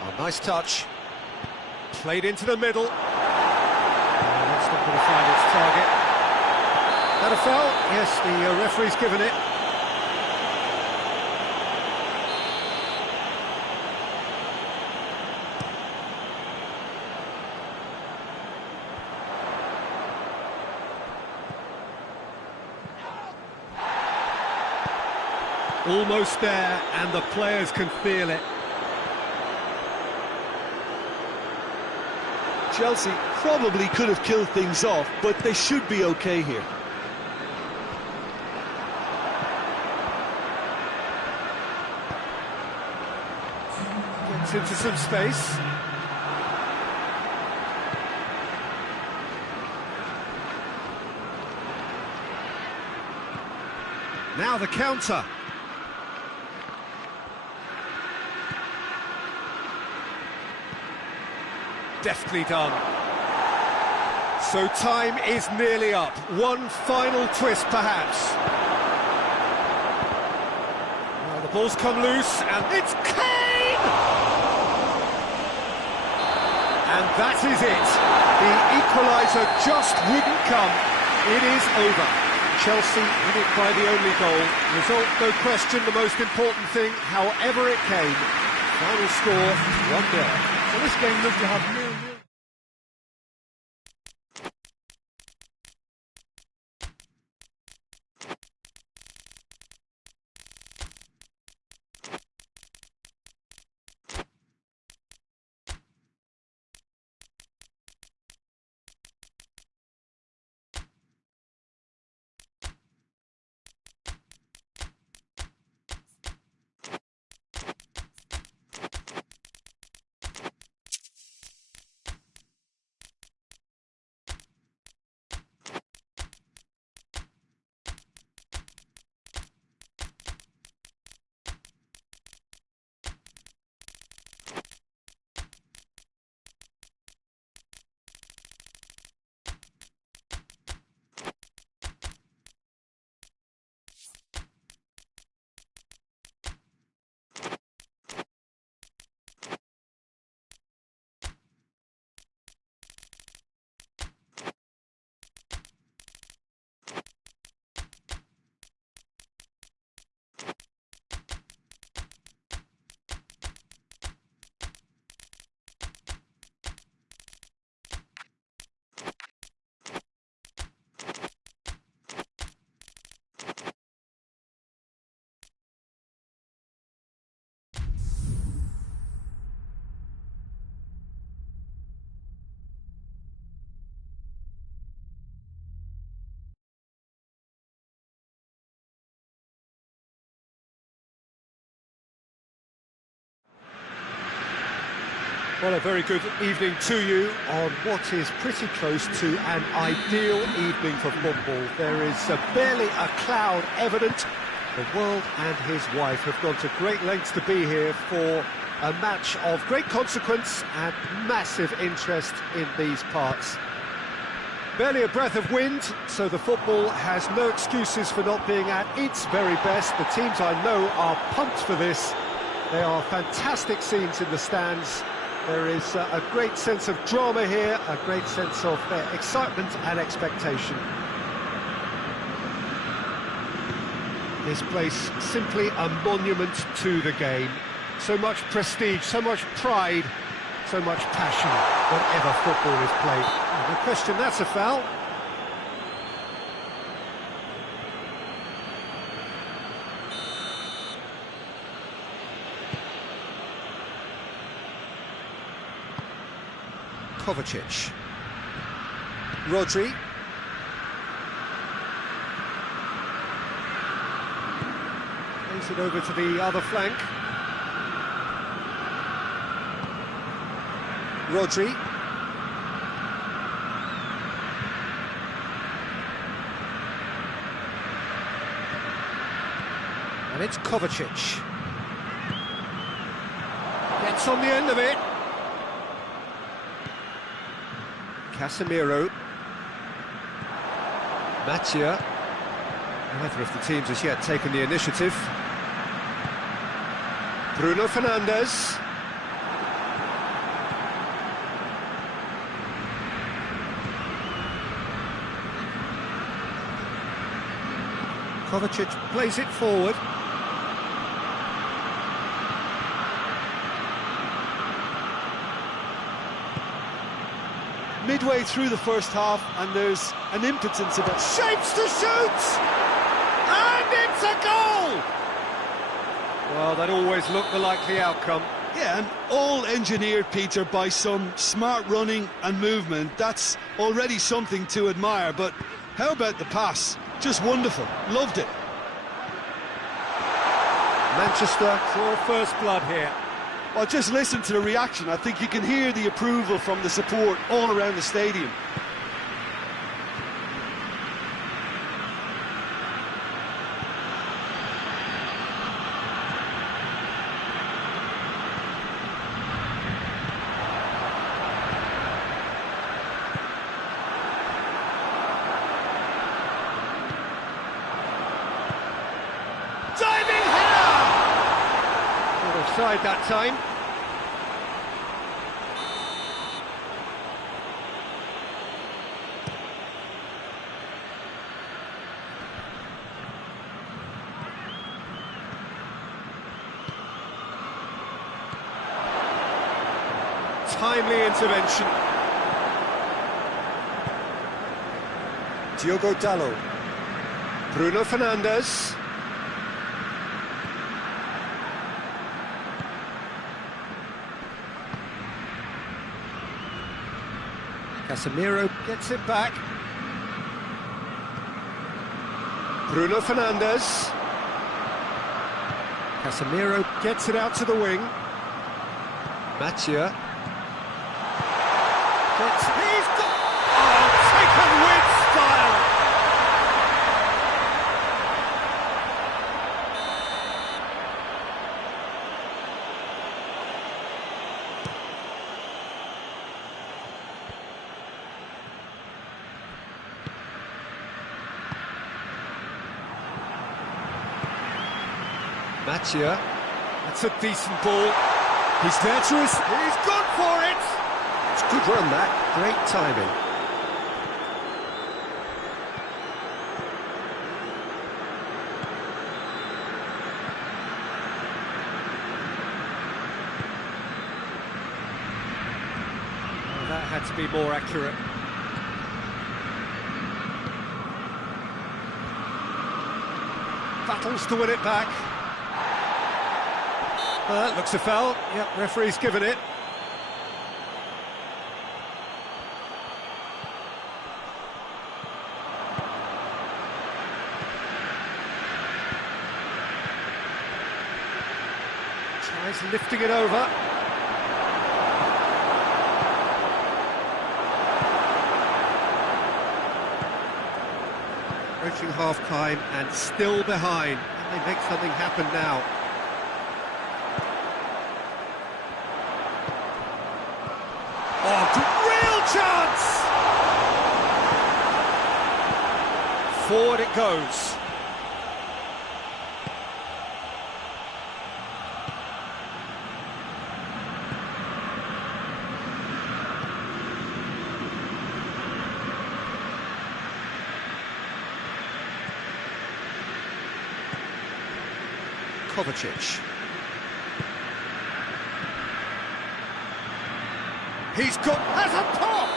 Oh, nice touch. Played into the middle. That's not going to find its target. That a foul? Yes, the referee's given it. Almost there, and the players can feel it. Chelsea probably could have killed things off, but they should be okay here. Gets into some space. Now the counter. Deftly done. So time is nearly up. One final twist, perhaps. Well, the ball's come loose, and it's Kane! And that is it. The equaliser just wouldn't come. It is over. Chelsea win it by the only goal. Result, no question, the most important thing, however it came. Final score, 1-0. So this game looked to have nil-nil. Well, a very good evening to you on what is pretty close to an ideal evening for football. There is barely a cloud evident. The world and his wife have gone to great lengths to be here for a match of great consequence and massive interest in these parts. Barely a breath of wind, so the football has no excuses for not being at its very best. The teams I know are pumped for this. There are fantastic scenes in the stands. There is a great sense of drama here, a great sense of excitement and expectation. This place simply a monument to the game. So much prestige, so much pride, so much passion whenever football is played. No question, that's a foul. Kovacic. Rodri. Brings it over to the other flank. Rodri. And it's Kovacic. Gets on the end of it. Casemiro. Matia. Neither of the teams has yet taken the initiative. Bruno Fernandes. Kovacic plays it forward. Midway through the first half, and there's an impotence about... Shapes to shoot! And it's a goal! Well, that always looked the likely outcome. Yeah, and all engineered, Peter, by some smart running and movement. That's already something to admire, but how about the pass? Just wonderful. Loved it. Manchester draw first blood here. Well, just listen to the reaction. I think you can hear the approval from the support all around the stadium. Diving header! Not offside that time. Timely intervention. Diogo Dalot. Bruno Fernandes. Casemiro gets it back. Bruno Fernandes. Casemiro gets it out to the wing. Matia. He's got... Oh, taken with style! Matia. That's a decent ball. He's there to his... He's gone for it! It's a good run, that. Great timing. Oh, that had to be more accurate. Battles to win it back. That looks a foul. Yep, referee's given it. Tries lifting it over. Approaching half-time and still behind. Can they make something happen now? Oh, real chance! Forward it goes. Kovacic. He's got... has a pop!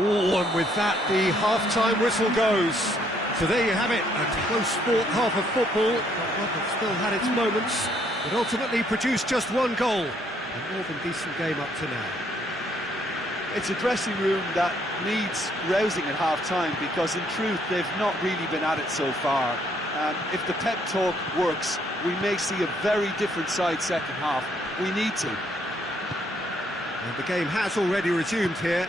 Oh, and with that, the half-time whistle goes. So there you have it, a close fought half of football, but one that still had its moments. It ultimately produced just one goal. A more than decent game up to now. It's a dressing room that needs rousing at half-time, because in truth they've not really been at it so far. If the pep talk works, we may see a very different side second half. We need to. And the game has already resumed here.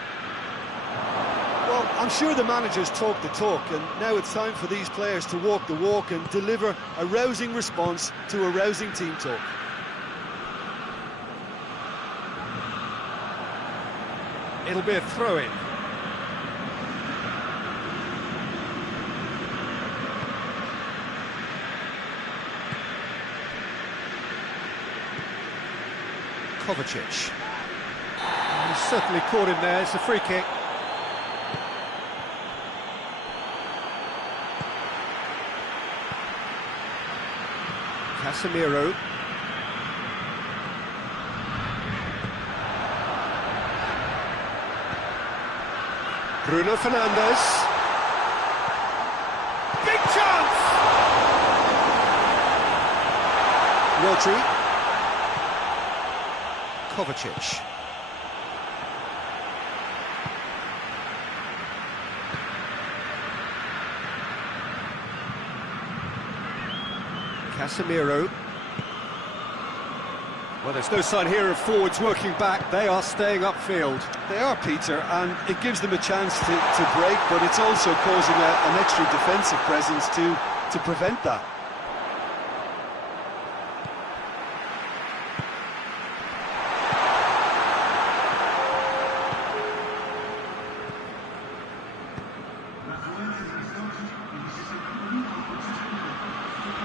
Well, I'm sure the managers talk the talk, and now it's time for these players to walk the walk and deliver a rousing response to a rousing team talk. It'll be a throw-in. Kovacic. He's certainly caught him there. It's a free kick. Casemiro. Bruno Fernandes. Big chance! Rodri. Kovacic. Casemiro. Well, there's no sign here of forwards working back. They are staying upfield. They are, Peter, and it gives them a chance to break, but it's also causing an extra defensive presence to prevent that.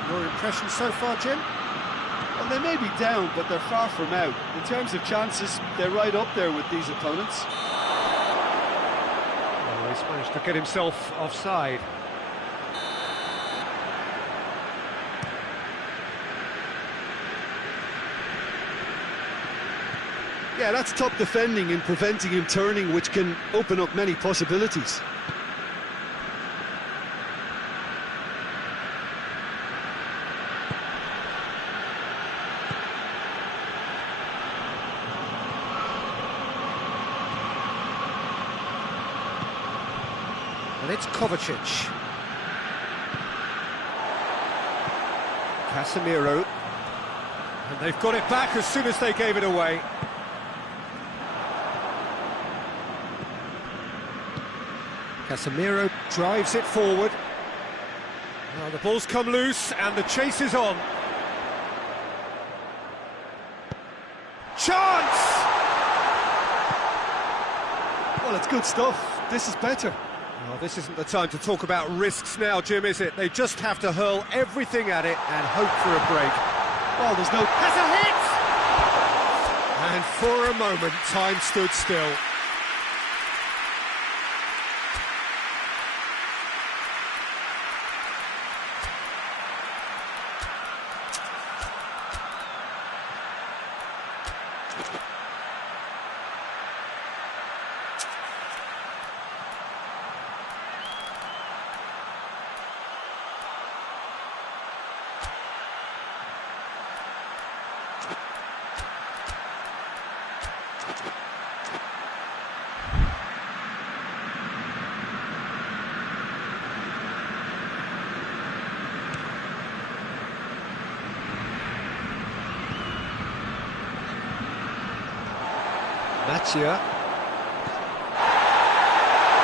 Your impression so far, Jim? Well, they may be down, but they're far from out. In terms of chances, they're right up there with these opponents. Oh, he's managed to get himself offside. Yeah, that's top defending and preventing him turning, which can open up many possibilities. And it's Kovacic. Casemiro. And they've got it back as soon as they gave it away. Casemiro drives it forward. Now the ball's come loose and the chase is on. Chance! Well, it's good stuff. This is better. Well, this isn't the time to talk about risks now, Jim, is it? They just have to hurl everything at it and hope for a break. Well, there's no... Has a hit! And for a moment, time stood still. Matia.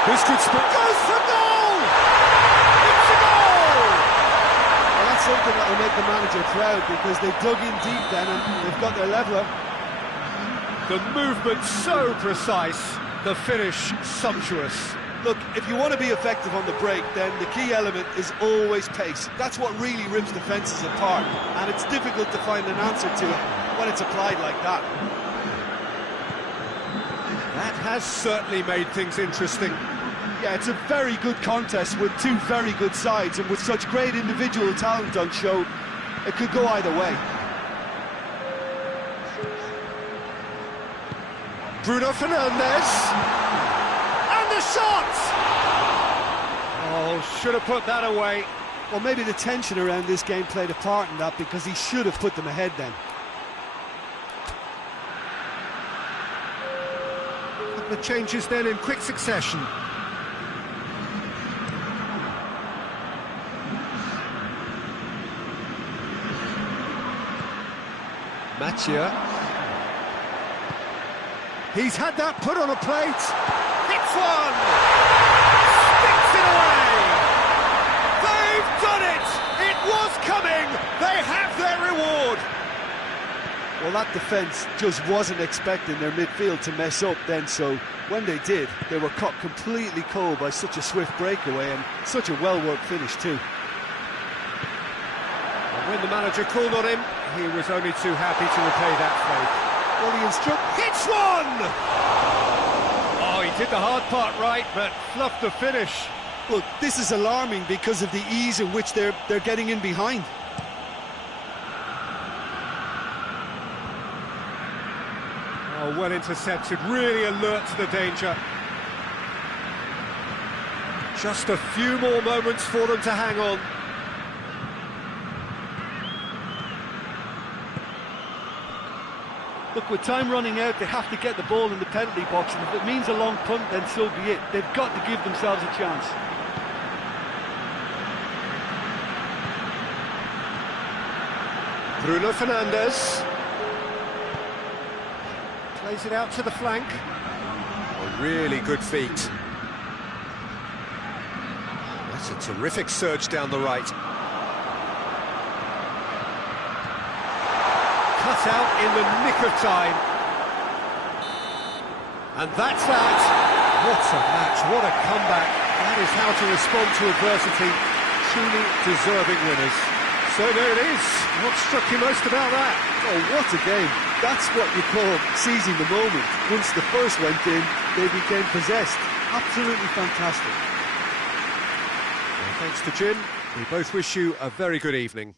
This could spot. Goes for goal! It's a goal! Well, that's something that will make the manager proud, because they've dug in deep then and they've got their leveller. The movement so precise, the finish sumptuous. Look, if you want to be effective on the break, then the key element is always pace. That's what really rips defences apart, and it's difficult to find an answer to it when it's applied like that. That has certainly made things interesting. Yeah, it's a very good contest with two very good sides, and with such great individual talent on show, it could go either way. Bruno Fernandes. And the shot! Oh, should have put that away. Well, maybe the tension around this game played a part in that, because he should have put them ahead then. The changes then in quick succession. Mathieu. He's had that put on a plate. Hits one! Sticks it away! They've done it! It was coming! They have their reward! Well, that defence just wasn't expecting their midfield to mess up then, so when they did, they were caught completely cold by such a swift breakaway and such a well-worked finish too. And when the manager called on him, he was only too happy to repay that favour. Well, he hits one! Oh, he did the hard part right, but fluffed the finish. Look, this is alarming because of the ease in which they're getting in behind. Oh, well intercepted, really alert to the danger. Just a few more moments for them to hang on. Look, with time running out, they have to get the ball in the penalty box, and if it means a long punt, then so be it. They've got to give themselves a chance. Bruno Fernandes. Plays it out to the flank. Oh, really good feet. That's a terrific surge down the right. Cut out in the nick of time. And that's that. What a match, what a comeback. That is how to respond to adversity. Truly deserving winners. So there it is. What struck you most about that? Oh, what a game. That's what you call seizing the moment. Once the first went in, they became possessed. Absolutely fantastic. Well, thanks to Jim. We both wish you a very good evening.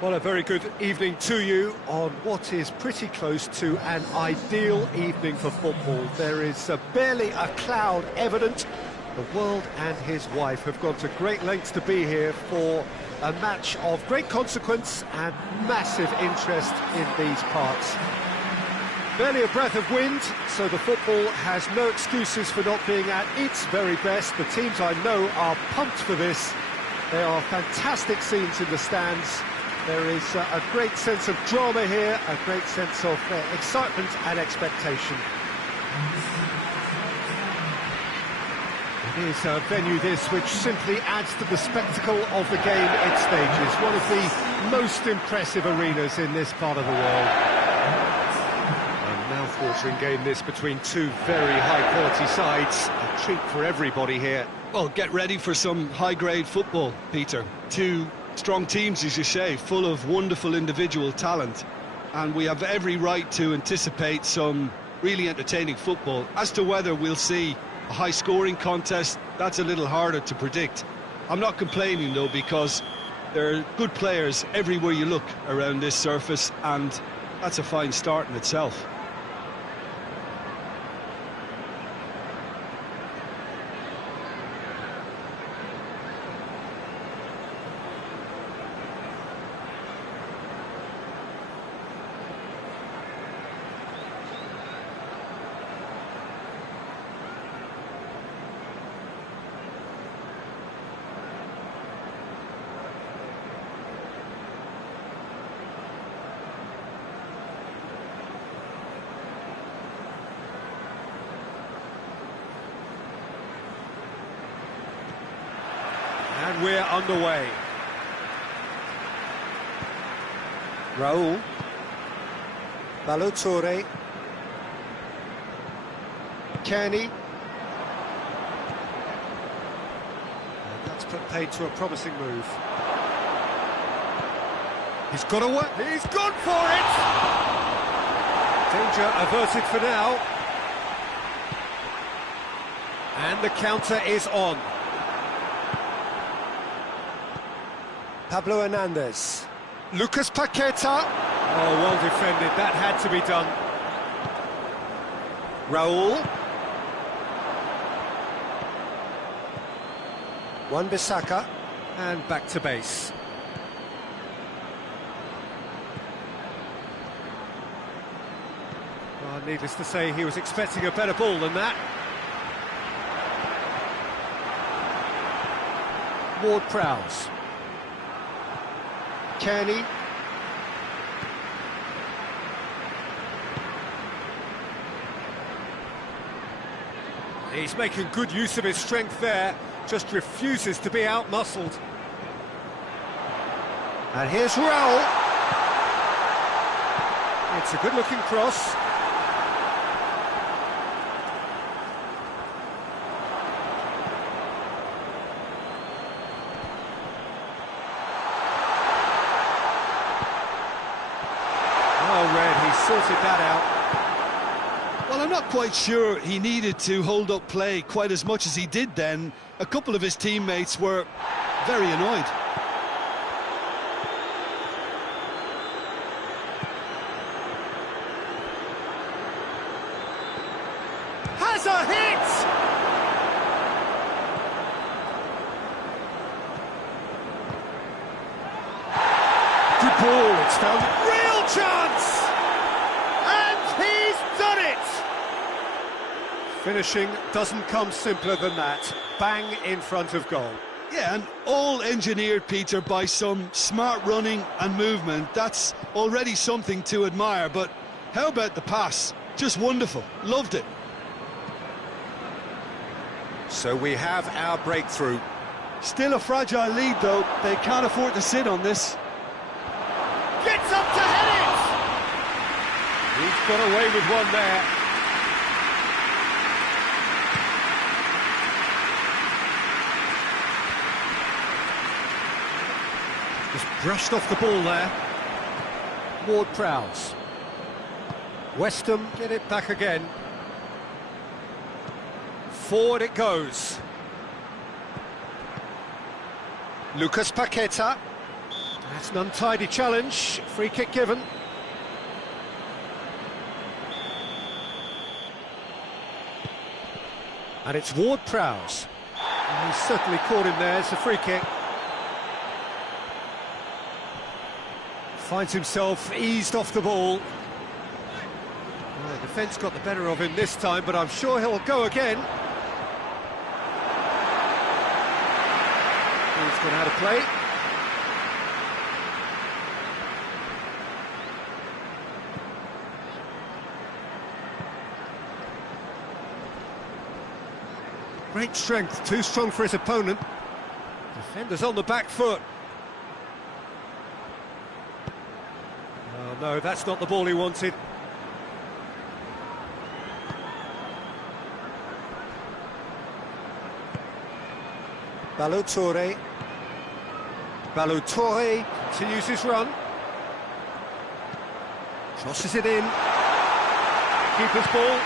Well, a very good evening to you on what is pretty close to an ideal evening for football. There is barely a cloud evident. The world and his wife have gone to great lengths to be here for a match of great consequence and massive interest in these parts. Barely a breath of wind, so the football has no excuses for not being at its very best. The teams I know are pumped for this. There are fantastic scenes in the stands. There is a great sense of drama here, a great sense of excitement and expectation. It is a venue this which simply adds to the spectacle of the game it stages. One of the most impressive arenas in this part of the world. A mouth-watering game this between two very high-quality sides. A treat for everybody here. Well, get ready for some high-grade football, Peter. Two strong teams, as you say, full of wonderful individual talent. And we have every right to anticipate some really entertaining football. As to whether we'll see a high-scoring contest, that's a little harder to predict. I'm not complaining, though, because there are good players everywhere you look around this surface, and that's a fine start in itself. And we're underway. Raul. Balotore. Kearney. And that's put paid to a promising move. He's got away. He's gone for it! Danger averted for now. And the counter is on. Pablo Hernandez. Lucas Paqueta. Oh, well defended. That had to be done. Raul. Wan-Bissaka. And back to base. Well, needless to say, he was expecting a better ball than that. Ward-Prowse. Kearney. He's making good use of his strength there, just refuses to be out-muscled. And here's Raul. It's a good-looking cross. Sorted that out. Well, I'm not quite sure he needed to hold up play quite as much as he did then. A couple of his teammates were very annoyed. Has a hit! Good ball, it's found real chance! Finishing doesn't come simpler than that. Bang in front of goal. Yeah, and all engineered, Peter, by some smart running and movement. That's already something to admire, but how about the pass? Just wonderful. Loved it. So we have our breakthrough. Still a fragile lead, though. They can't afford to sit on this. Gets up to head it! He's got away with one there. Just brushed off the ball there. Ward-Prowse. Westham get it back again. Forward it goes. Lucas Paqueta. That's an untidy challenge, free kick given. And it's Ward-Prowse. He's certainly caught him there, it's a free kick. Finds himself eased off the ball. Well, the defence got the better of him this time, but I'm sure he'll go again. He's gone out of play. Great strength, too strong for his opponent. Defender's on the back foot. Oh no, that's not the ball he wanted. Ballo-Touré. Ballo-Touré continues his run. Crosses it in. Keeper's ball.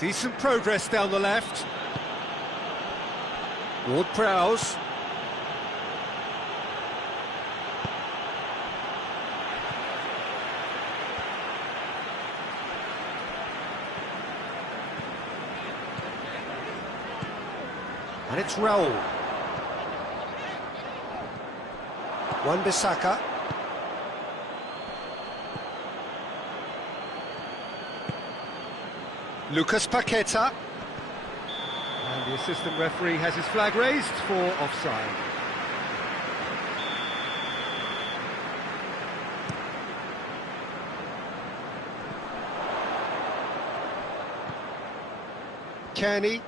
Decent progress down the left. Ward-Prowse. And it's Raul. Wan-Bissaka. Lucas Paqueta. And the assistant referee has his flag raised for offside. Kearney.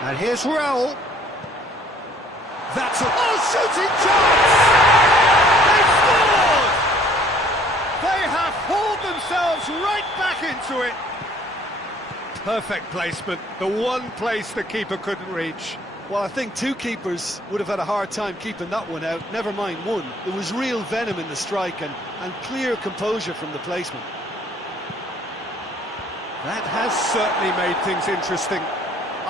And here's Raul. That's a shooting chance! They've scored! They have hauled themselves right back into it. Perfect placement, the one place the keeper couldn't reach. Well, I think two keepers would have had a hard time keeping that one out, never mind one. There was real venom in the strike and clear composure from the placement. That has certainly made things interesting.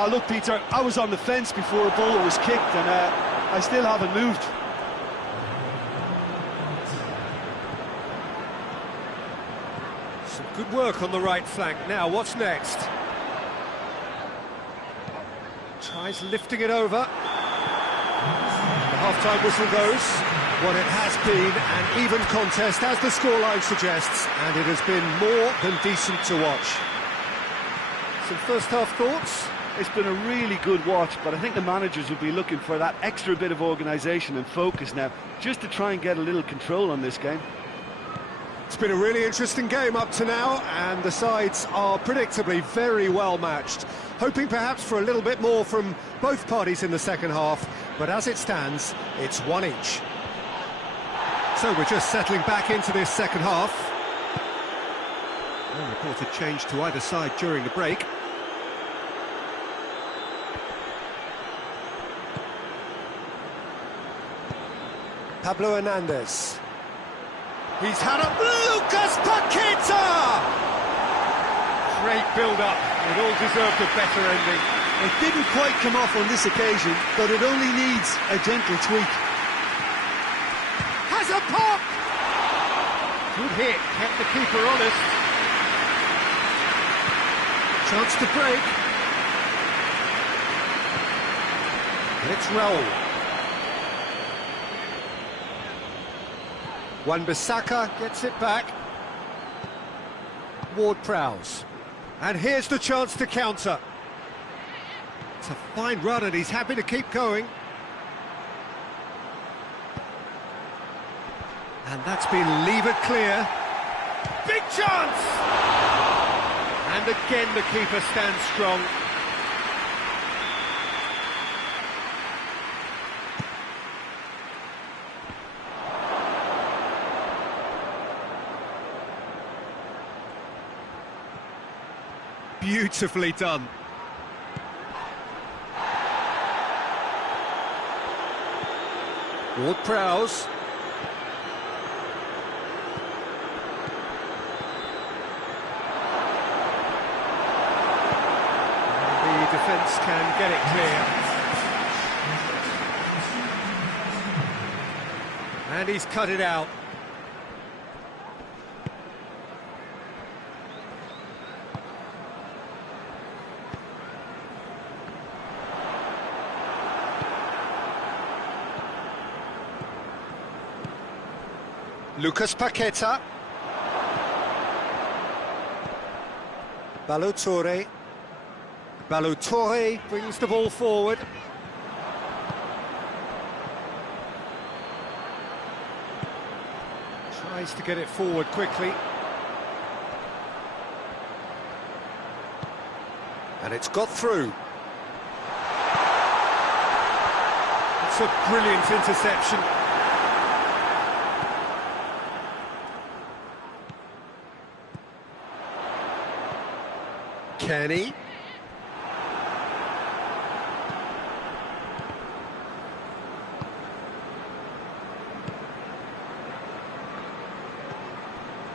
Oh, look, Peter, I was on the fence before a ball was kicked and I still haven't moved. Some good work on the right flank. Now, what's next? Tries lifting it over. The half-time whistle goes. What it has been an even contest, as the scoreline suggests, and it has been more than decent to watch. Some first-half thoughts? It's been a really good watch, but I think the managers will be looking for that extra bit of organisation and focus now, just to try and get a little control on this game. It's been a really interesting game up to now, and the sides are predictably very well matched. Hoping perhaps for a little bit more from both parties in the second half, but as it stands, it's one each. So we're just settling back into this second half. No reported change to either side during the break. Pablo Hernandez. He's had a Lucas Paqueta! Great build-up. It all deserved a better ending. It didn't quite come off on this occasion, but it only needs a gentle tweak. Has a pop! Good hit, kept the keeper honest. Chance to break. And it's Raul. Wan-Bissaka gets it back. Ward-Prowse. And here's the chance to counter. It's a fine run and he's happy to keep going. And that's been levered clear. Big chance! And again the keeper stands strong. Beautifully done. Ward-Prowse. defence can get it clear. And he's cut it out. Lucas Paqueta. Ballo-Touré. Ballo-Touré brings the ball forward. Tries to get it forward quickly. And it's got through. It's a brilliant interception. Kenny.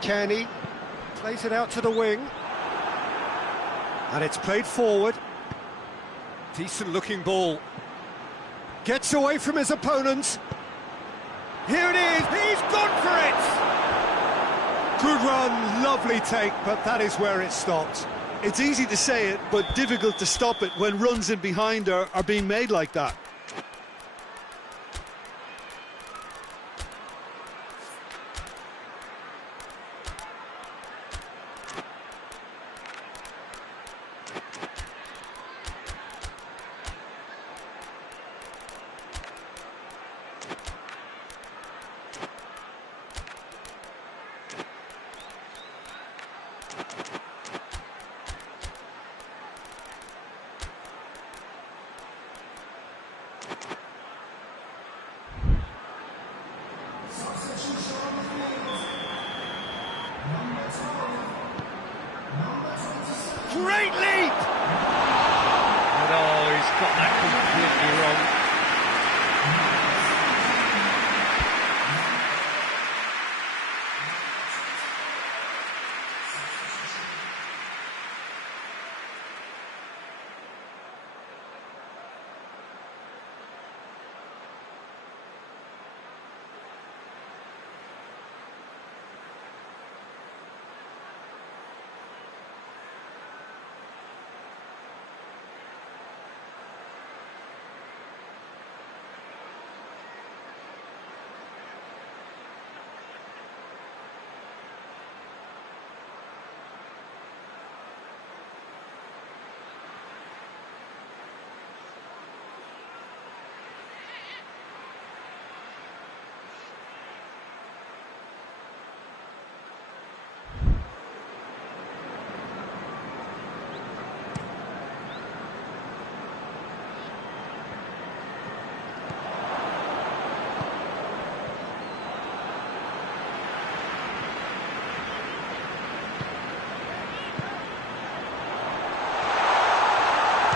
Kenny plays it out to the wing. And it's played forward. Decent looking ball. Gets away from his opponents. Here it is, he's gone for it! Good run, lovely take, but that is where it stopped. It's easy to say it, but difficult to stop it when runs in behind are being made like that. Great leap! And oh, he's got that completely wrong.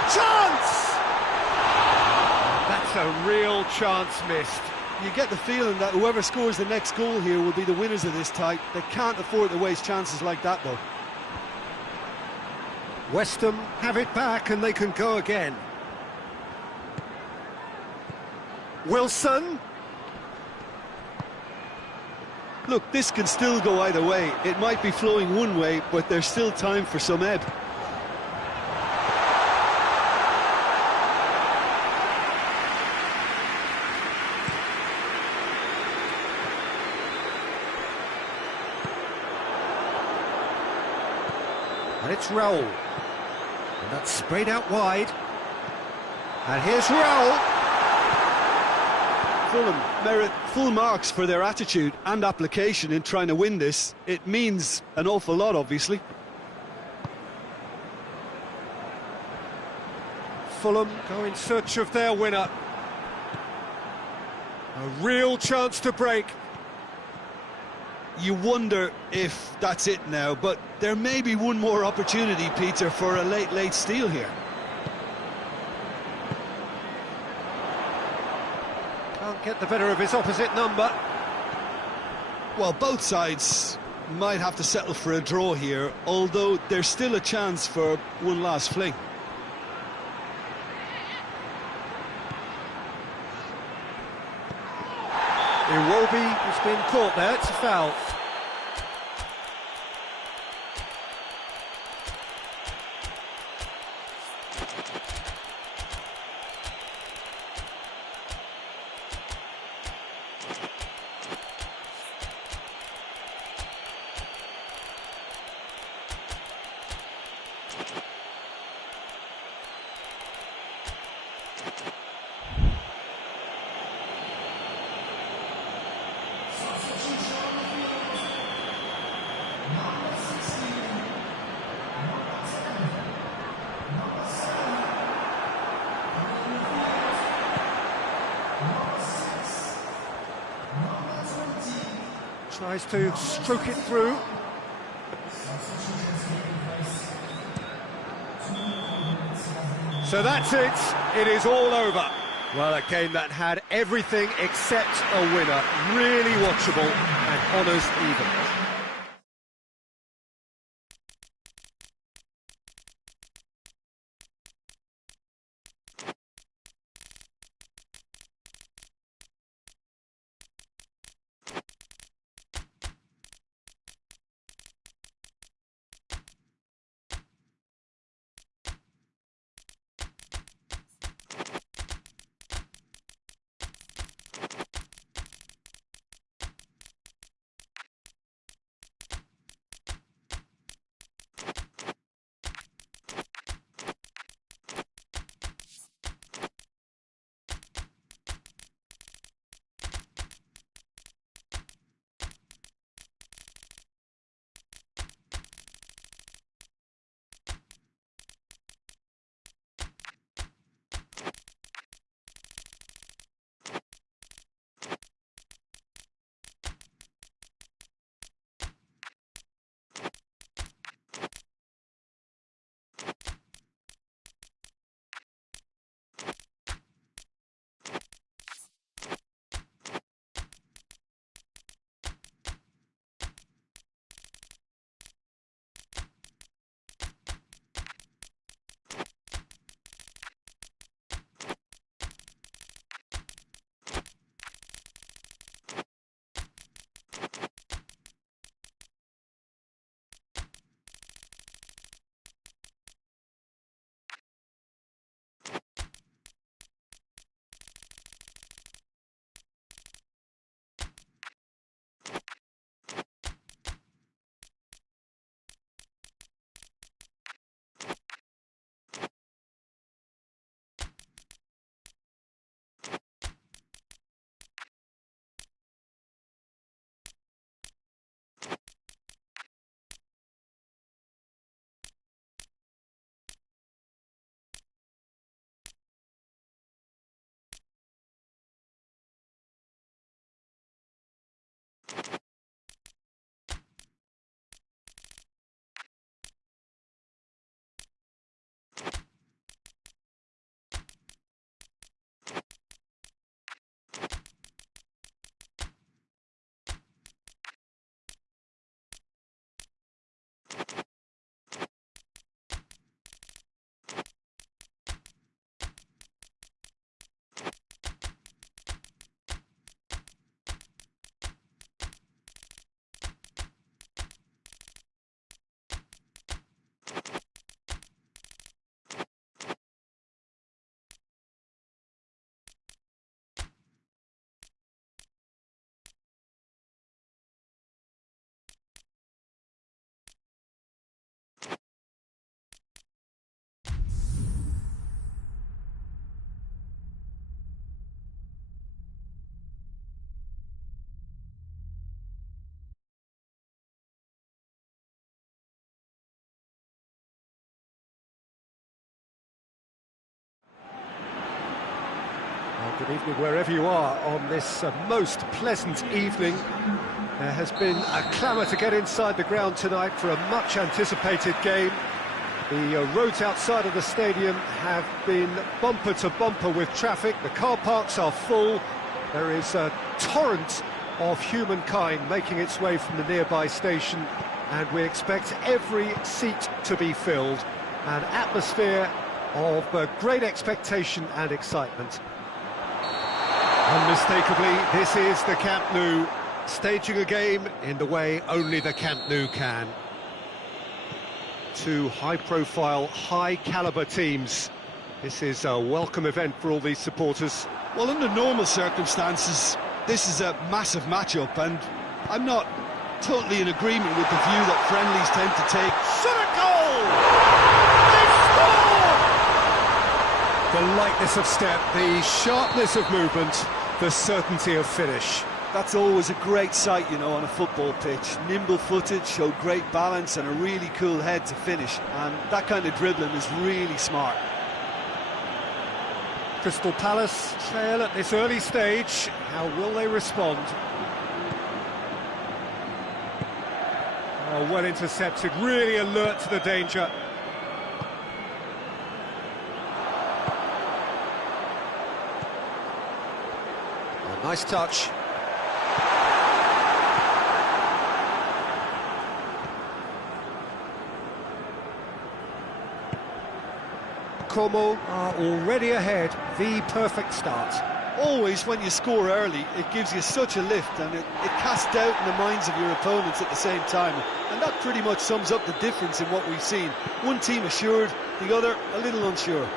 Chance! That's a real chance missed. You get the feeling that whoever scores the next goal here will be the winners of this tie. They can't afford to waste chances like that, though. West Ham have it back and they can go again. Wilson. Look, this can still go either way. It might be flowing one way, but there's still time for some ebb. And it's Raul. And that's sprayed out wide. And here's Raul. Fulham merit full marks for their attitude and application in trying to win this. It means an awful lot, obviously. Fulham go in search of their winner. A real chance to break. You wonder if that's it now, but there may be one more opportunity, Peter, for a late steal here. Can't get the better of his opposite number. Well, both sides might have to settle for a draw here, although there's still a chance for one last fling. Iwobi has been caught there, it's a foul. Tries to stroke it through. So that's it. It is all over. Well, a game that had everything except a winner. Really watchable and honours even. Good evening wherever you are on this most pleasant evening. There has been a clamour to get inside the ground tonight for a much anticipated game. The roads outside of the stadium have been bumper to bumper with traffic. The car parks are full. There is a torrent of humankind making its way from the nearby station, and we expect every seat to be filled. An atmosphere of great expectation and excitement. Unmistakably, this is the Camp Nou, staging a game in the way only the Camp Nou can. Two high-profile, high-caliber teams. This is a welcome event for all these supporters. Well, under normal circumstances, this is a massive matchup, and I'm not totally in agreement with the view that friendlies tend to take. Shot a goal! They score! The lightness of step, the sharpness of movement, the certainty of finish. That's always a great sight, you know, on a football pitch. Nimble-footed, showed great balance and a really cool head to finish, and that kind of dribbling is really smart. Crystal Palace trail at this early stage. How will they respond? Oh, well intercepted, really alert to the danger. Oh, nice touch. Como are already ahead, the perfect start. Always, when you score early, it gives you such a lift, and it casts doubt in the minds of your opponents at the same time. And that pretty much sums up the difference in what we've seen. One team assured, the other a little unsure.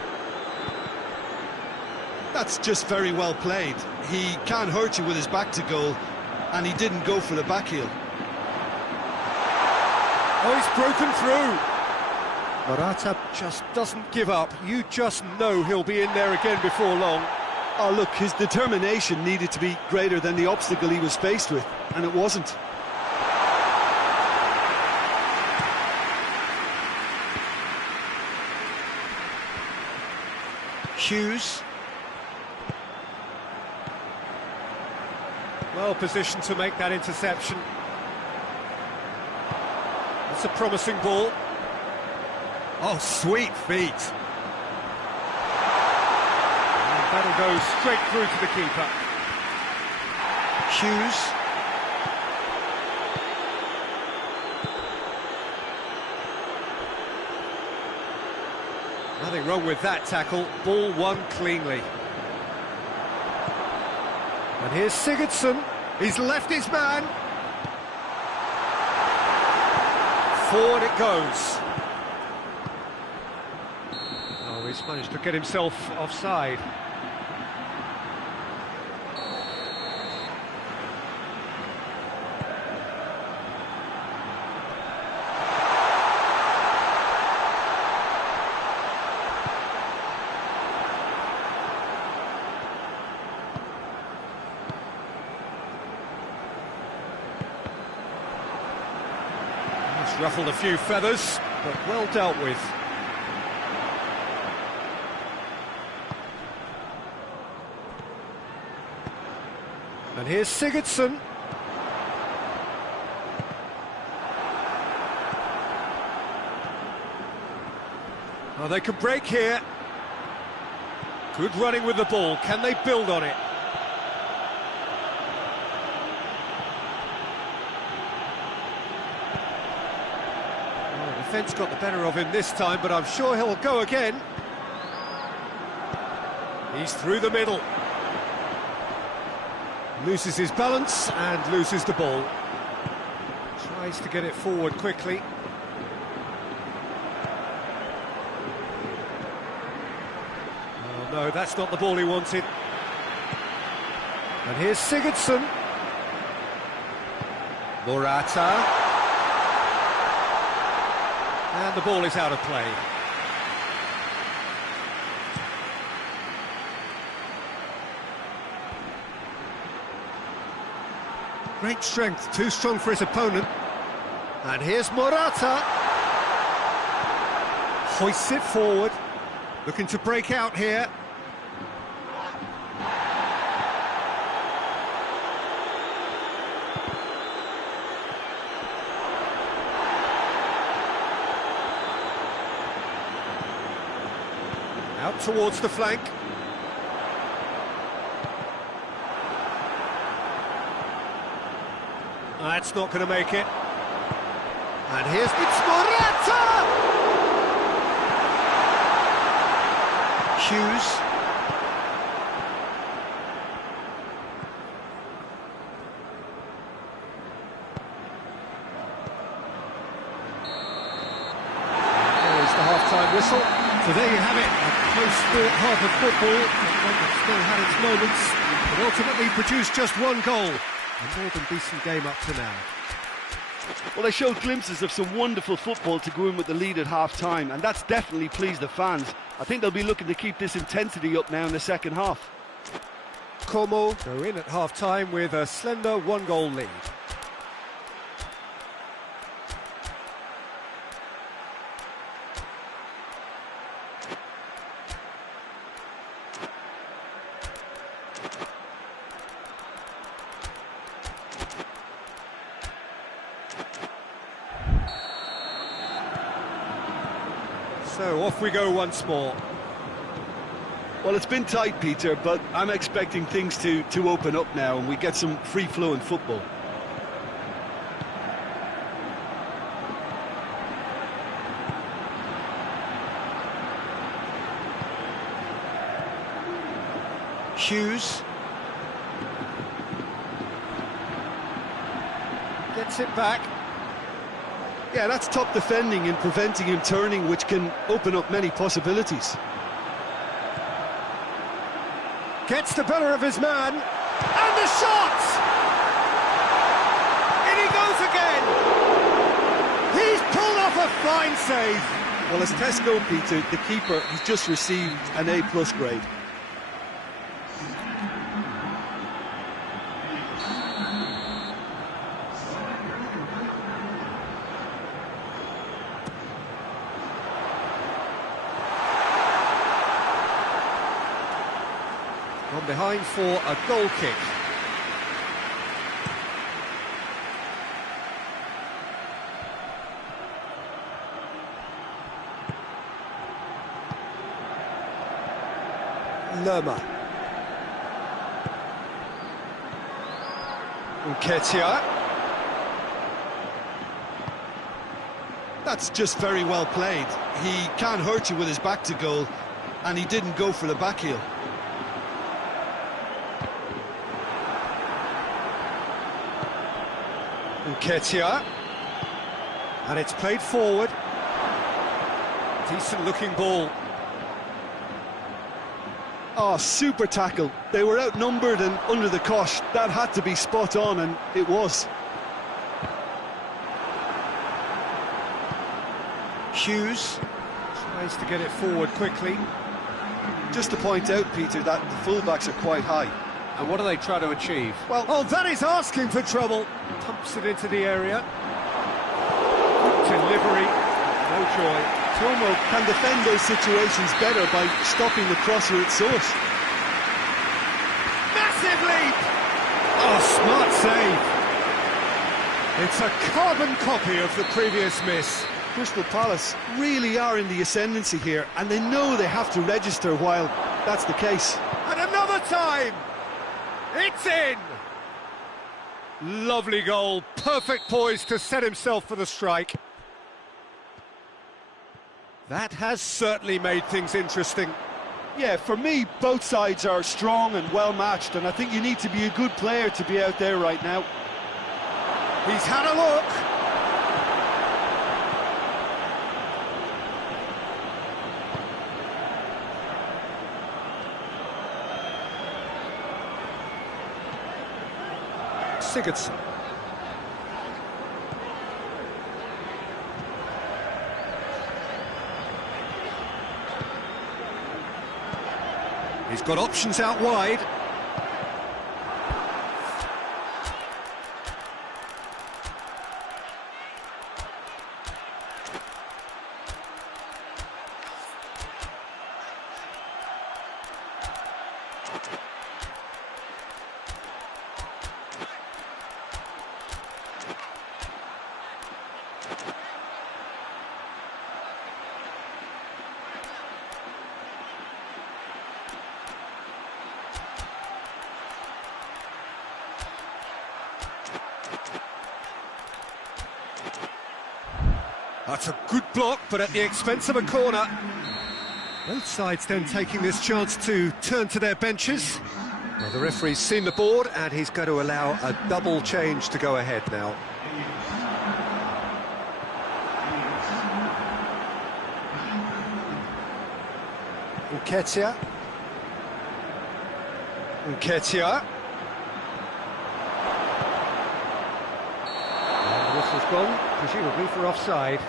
That's just very well played. He can't hurt you with his back to goal, and he didn't go for the back heel. Oh, he's broken through. Morata just doesn't give up. You just know he'll be in there again before long. Oh, look, his determination needed to be greater than the obstacle he was faced with, and it wasn't. Hughes. Well positioned to make that interception. That's a promising ball. Oh, sweet feet. And that'll go straight through to the keeper. Hughes. Nothing wrong with that tackle. Ball won cleanly. And here's Sigurdsson. He's left his man. Forward it goes. Oh, he's managed to get himself offside. Ruffled a few feathers, but well dealt with. And here's Sigurdsson. Oh, they could break here. Good running with the ball. Can they build on it? Defence got the better of him this time, but I'm sure he'll go again. He's through the middle. Loses his balance and loses the ball. Tries to get it forward quickly. Oh no, that's not the ball he wanted. And here's Sigurdsson. Morata. And the ball is out of play. Great strength, too strong for his opponent. And here's Morata. Hoists it forward, looking to break out here. Out towards the flank. That's not going to make it. And here's it's Morata! Hughes. the half-time whistle. So there you have it, a close-fought half of football, one that still had its moments, but ultimately produced just one goal. A more than decent game up to now. Well, they showed glimpses of some wonderful football to go in with the lead at half-time, and that's definitely pleased the fans. I think they'll be looking to keep this intensity up now in the second half. Como go in at half-time with a slender one-goal lead. So off we go once more. Well, it's been tight, Peter, but I'm expecting things to open up now and we get some free-flowing football. Hughes gets it back. Yeah, that's top defending and preventing him turning, which can open up many possibilities. Gets the better of his man, and the shot! In he goes again! He's pulled off a fine save! Well, as tests go, Peter, the keeper has just received an A+ grade. On behind for a goal kick. Lerma. Nketiah. That's just very well played. He can't hurt you with his back to goal, and he didn't go for the back heel. Nketiah, and it's played forward. Decent looking ball. Oh, super tackle. They were outnumbered and under the cosh. That had to be spot on, and it was. Hughes tries to get it forward quickly. Just to point out, Peter, that the fullbacks are quite high. And what do they try to achieve? Well, oh, that is asking for trouble. Pumps it into the area. Good delivery. No joy. Como can defend those situations better by stopping the crosser at source. Massive leap! Oh, smart save. It's a carbon copy of the previous miss. Crystal Palace really are in the ascendancy here, and they know they have to register while that's the case. And another time! It's in! Lovely goal, perfect poise to set himself for the strike. That has certainly made things interesting. Yeah, for me, both sides are strong and well matched, and I think you need to be a good player to be out there right now. He's had a look. Sigurdsson. He's got options out wide. That's a good block, but at the expense of a corner. Both sides then taking this chance to turn to their benches. Well, the referee's seen the board, and he's going to allow a double change to go ahead now. Nketiah. Nketiah. And the whistle's gone, presumably for offside.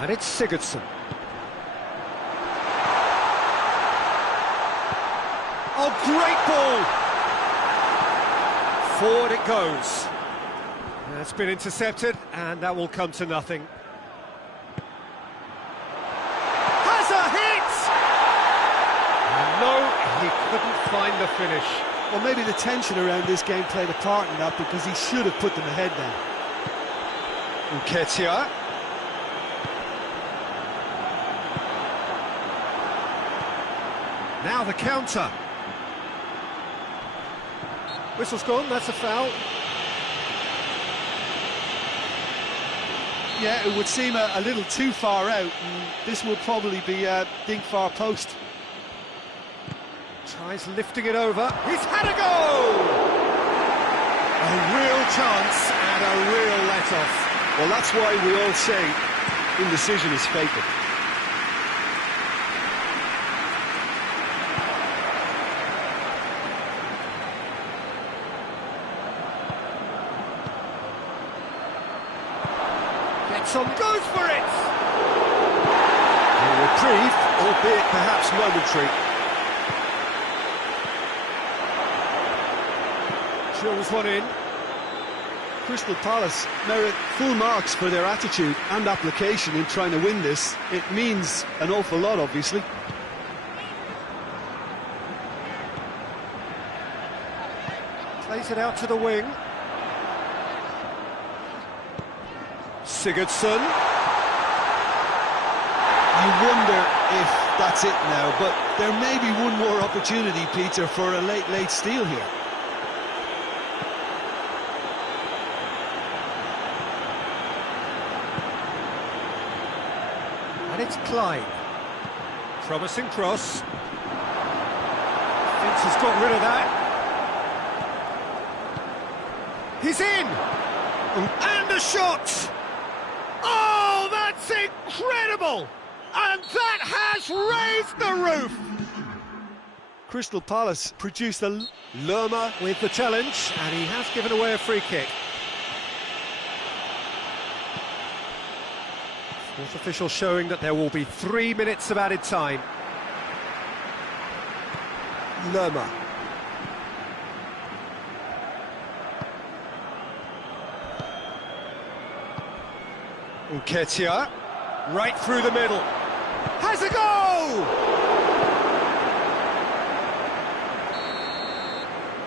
And it's Sigurdsson. Oh, great ball! Forward it goes. It's been intercepted, and that will come to nothing. Has a hit! And no, he couldn't find the finish. Well, maybe the tension around this game played a part in that, because he should have put them ahead then. Nketiah. Now the counter. Whistle's gone, that's a foul. Yeah, it would seem a little too far out, and this will probably be dink far post. Tries lifting it over. He's had a go! A real chance and a real let-off. Well, that's why we all say indecision is fatal. Goes for it! A reprieve, albeit perhaps momentary. Drills one in. Crystal Palace merit full marks for their attitude and application in trying to win this. It means an awful lot, obviously. Plays it out to the wing. Sigurdsson. You wonder if that's it now, but there may be one more opportunity, Peter, for a late steal here. And it's Klein. Promising cross. Fence has got rid of that. He's in! And a shot! Oh, that's incredible! And that has raised the roof! Crystal Palace produced a... Lerma with the challenge, and he has given away a free kick. Fourth official showing that there will be 3 minutes of added time. Lerma. Nketiah, right through the middle, has a goal!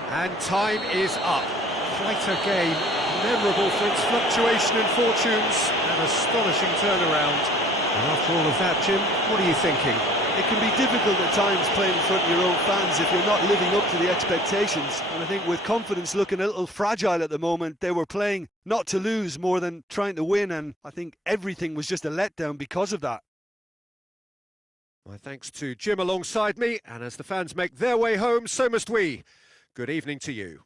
And time is up. Quite a game, memorable for its fluctuation in fortunes, an astonishing turnaround. And after all of that, Jim, what are you thinking? It can be difficult at times playing in front of your own fans if you're not living up to the expectations. And I think with confidence looking a little fragile at the moment, they were playing not to lose more than trying to win, and I think everything was just a letdown because of that. My thanks to Jim alongside me, and as the fans make their way home, so must we. Good evening to you.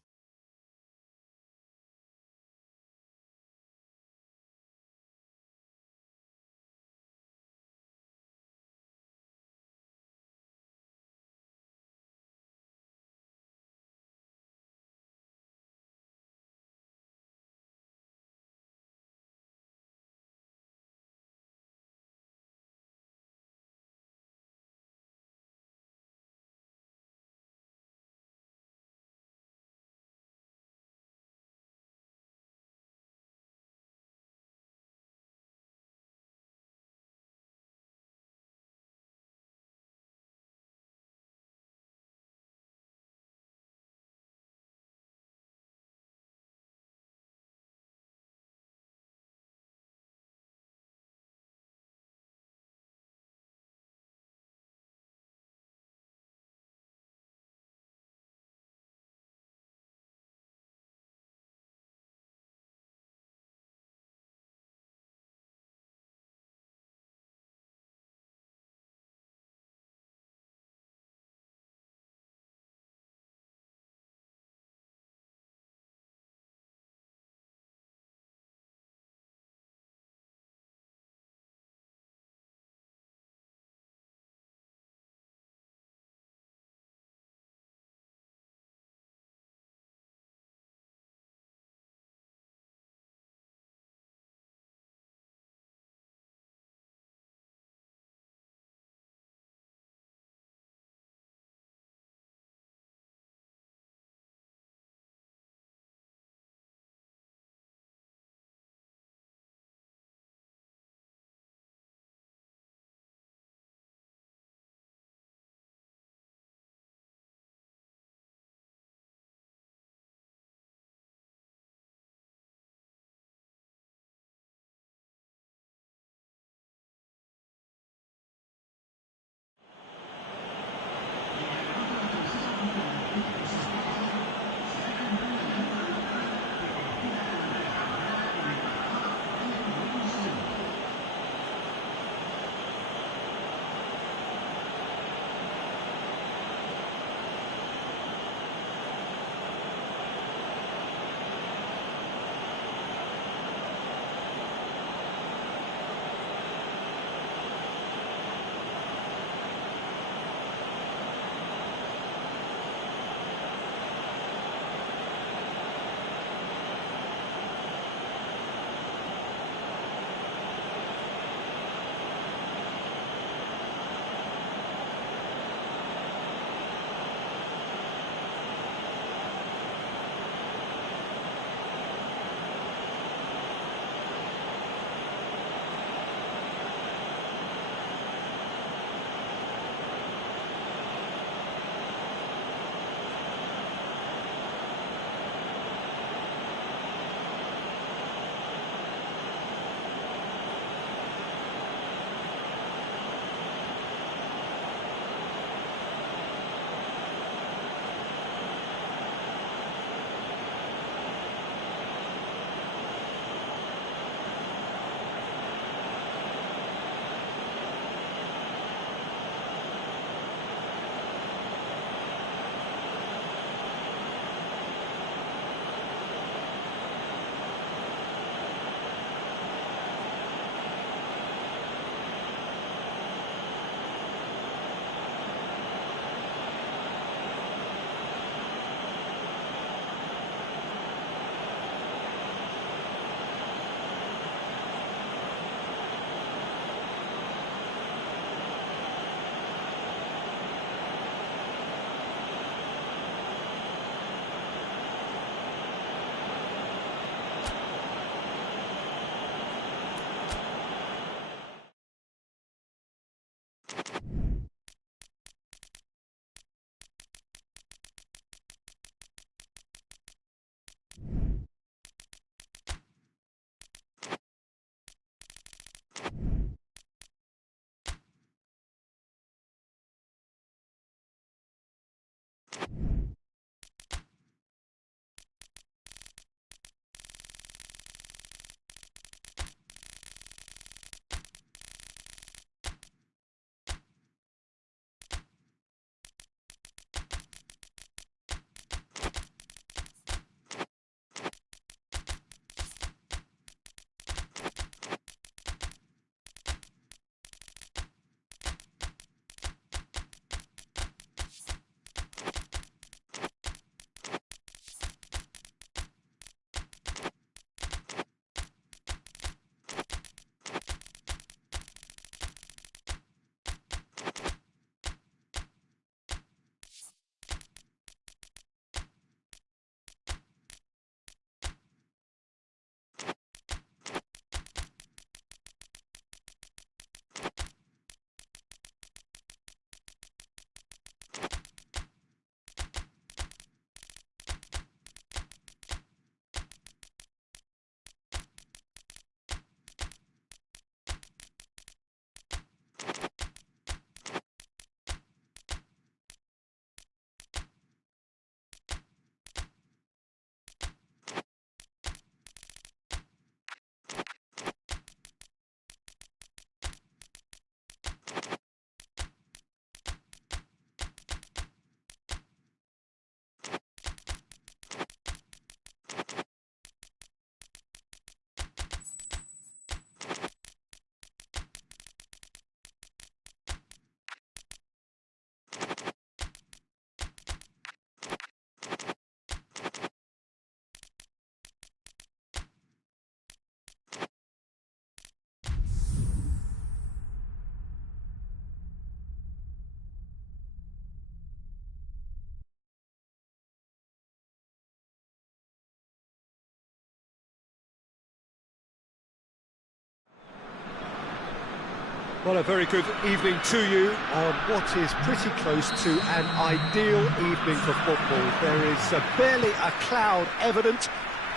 Well, a very good evening to you on what is pretty close to an ideal evening for football. There is barely a cloud evident.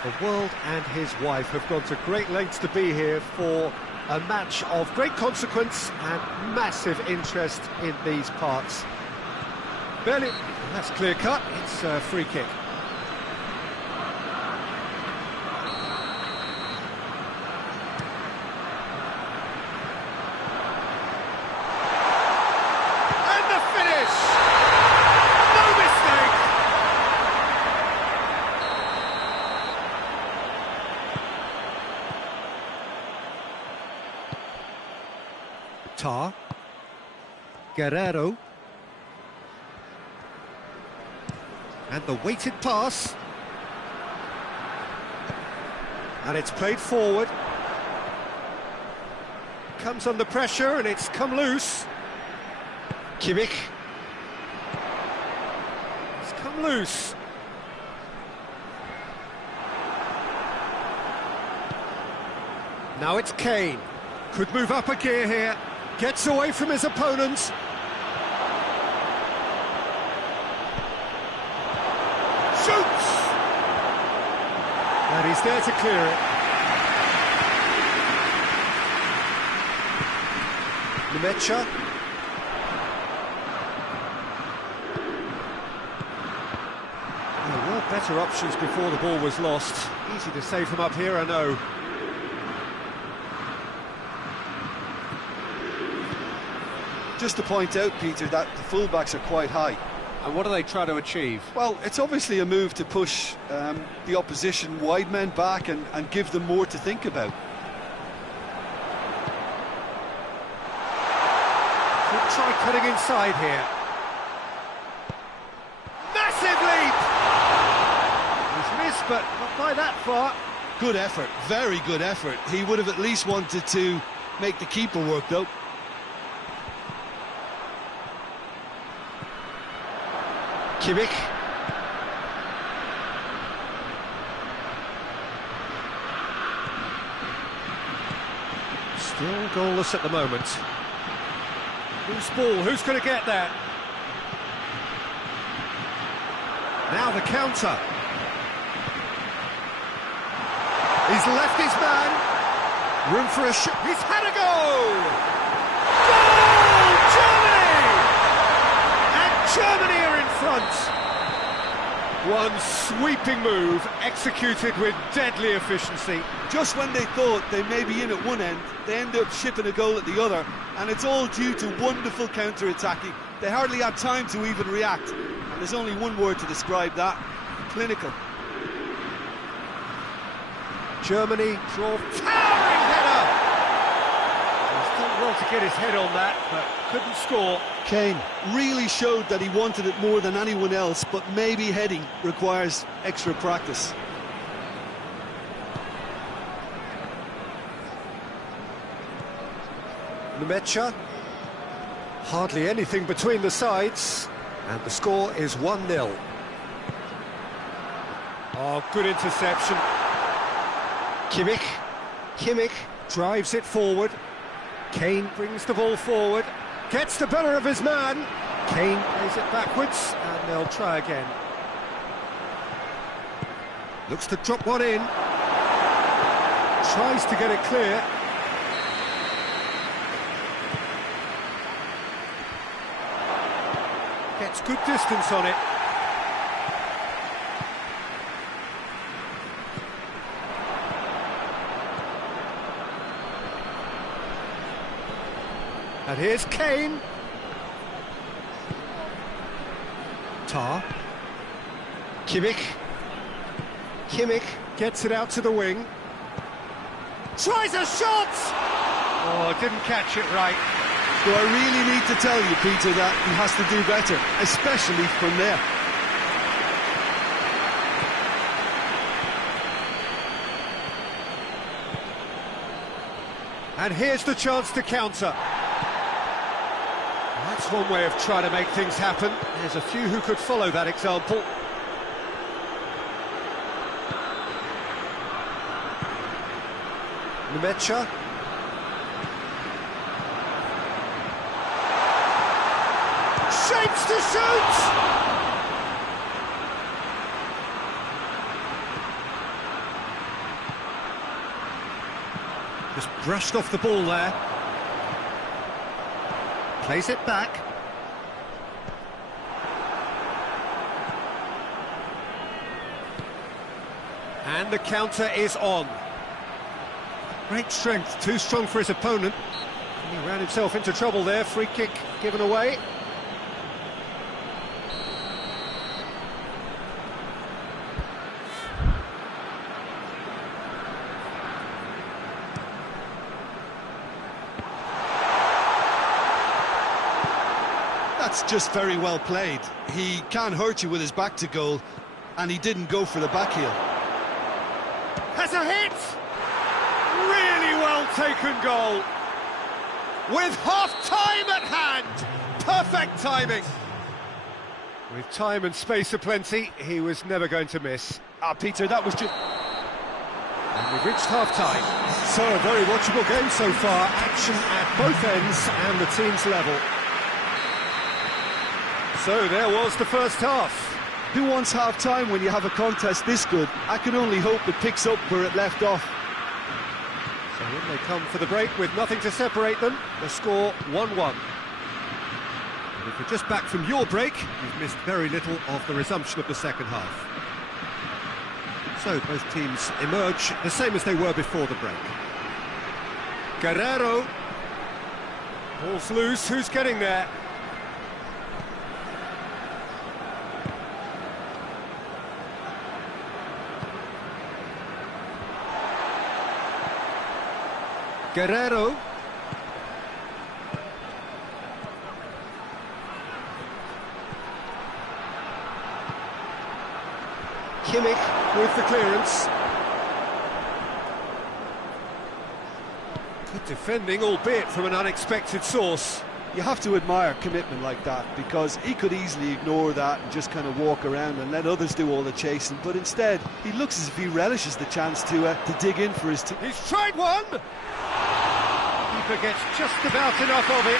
The world and his wife have gone to great lengths to be here for a match of great consequence and massive interest in these parts. Barely, that's clear cut, it's a free kick. Tar, Guerrero, and the weighted pass, and it's played forward, comes under pressure and it's come loose. Kimmich, it's come loose. Now it's Kane, could move up a gear here. Gets away from his opponents. Shoots! And he's there to clear it. Nemecha. There were better options before the ball was lost. Easy to save from up here, I know. Just to point out, Peter, that the fullbacks are quite high. And what do they try to achieve? Well, it's obviously a move to push the opposition wide men back and give them more to think about. Could try cutting inside here. Massive leap! He's missed, but not by that far. Good effort, very good effort. He would have at least wanted to make the keeper work, though. Kimmich. Still goalless at the moment. Loose ball, who's going to get that? Now the counter. He's left his man. Room for a shot. He's had a goal! Goal! Germany! And Germany are in front. One sweeping move, executed with deadly efficiency. Just when they thought they may be in at one end, they end up shipping a goal at the other, and it's all due to wonderful counter-attacking. They hardly had time to even react, and there's only one word to describe that: clinical. Germany draw, towering header! He's done well to get his head on that, but couldn't score. Kane really showed that he wanted it more than anyone else, but maybe heading requires extra practice. Nemecha, hardly anything between the sides, and the score is 1-0. Oh, good interception. Kimmich drives it forward. Kane brings the ball forward, gets the better of his man. Kane plays it backwards, and they'll try again. Looks to drop one in. Tries to get it clear. Gets good distance on it. And here's Kane. Tar. Kimmich gets it out to the wing. Tries a shot! Oh, didn't catch it right. So I really need to tell you, Peter, that he has to do better, especially from there. And here's the chance to counter. That's one way of trying to make things happen. There's a few who could follow that example. Nemecha. Shapes to shoot! Just brushed off the ball there. Plays it back. And the counter is on. Great strength, too strong for his opponent. He ran himself into trouble there, free kick given away. That's just very well played. He can hurt you with his back to goal, and he didn't go for the back heel. Has a hit! Really well taken goal. With half-time at hand. Perfect timing. With time and space aplenty, he was never going to miss. Peter, that was just... And we've reached half-time. So a very watchable game so far. Action at both ends and the team's level. So there was the first half. Who wants half-time when you have a contest this good? I can only hope it picks up where it left off. So when they come for the break with nothing to separate them, the score 1-1. And if you're just back from your break, you've missed very little of the resumption of the second half. So both teams emerge the same as they were before the break. Guerrero. Ball's loose, who's getting there? Guerrero. Kimmich with the clearance. Good defending, albeit from an unexpected source. You have to admire commitment like that, because he could easily ignore that and just kind of walk around and let others do all the chasing, but instead he looks as if he relishes the chance to dig in for his team. He's tried one! Keeper gets just about enough of it.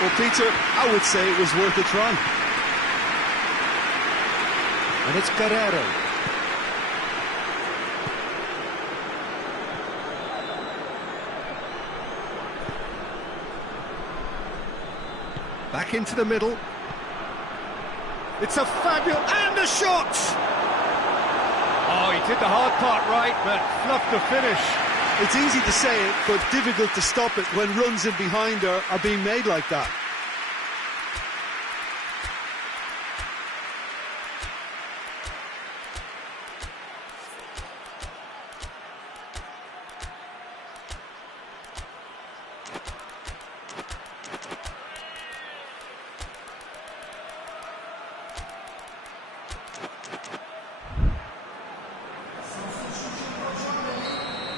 Well, Peter, I would say it was worth a try. And it's Guerrero. Back into the middle. It's a fabulous... and a shot! Oh, he did the hard part right, but fluffed the finish. It's easy to say it, but difficult to stop it when runs in behind are being made like that.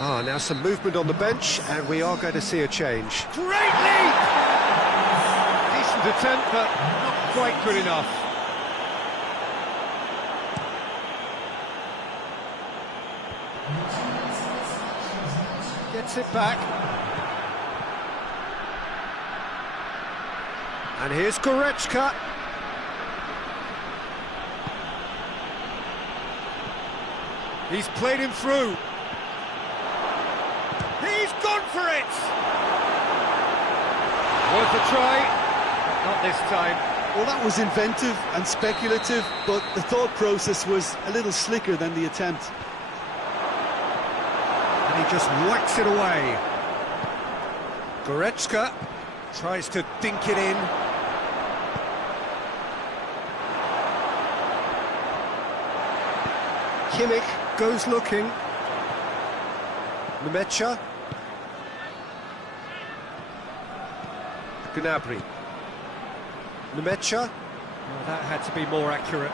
Ah, now some movement on the bench, and we are going to see a change. Great leap! Decent attempt, but not quite good enough. Gets it back. And here's Goretzka. He's played him through. He's gone for it! Worth a try, but not this time. Well, that was inventive and speculative, but the thought process was a little slicker than the attempt. And he just whacks it away. Goretzka tries to dink it in. Kimmich goes looking. Nemecha. Gnabry. Nemecha. Well, that had to be more accurate.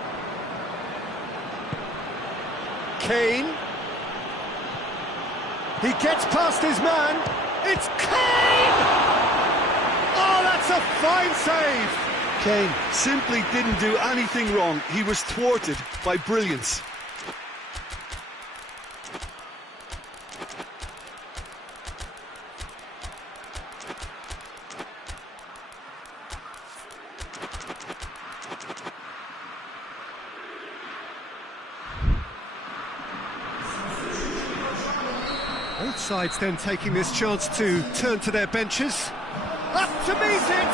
Kane. He gets past his man. It's Kane! Oh, that's a fine save! Kane simply didn't do anything wrong. He was thwarted by brilliance. Both sides then taking this chance to turn to their benches. Up to meet it!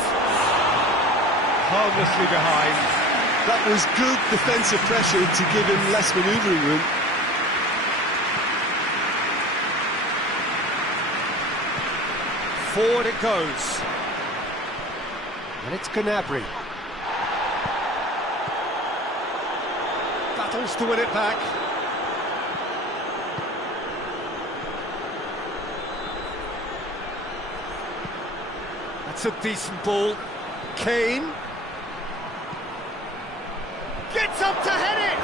Harmlessly behind. That was good defensive pressure to give him less manoeuvring room. Forward it goes. And it's Gnabry. Battles to win it back. That's a decent ball. Kane. Gets up to head it!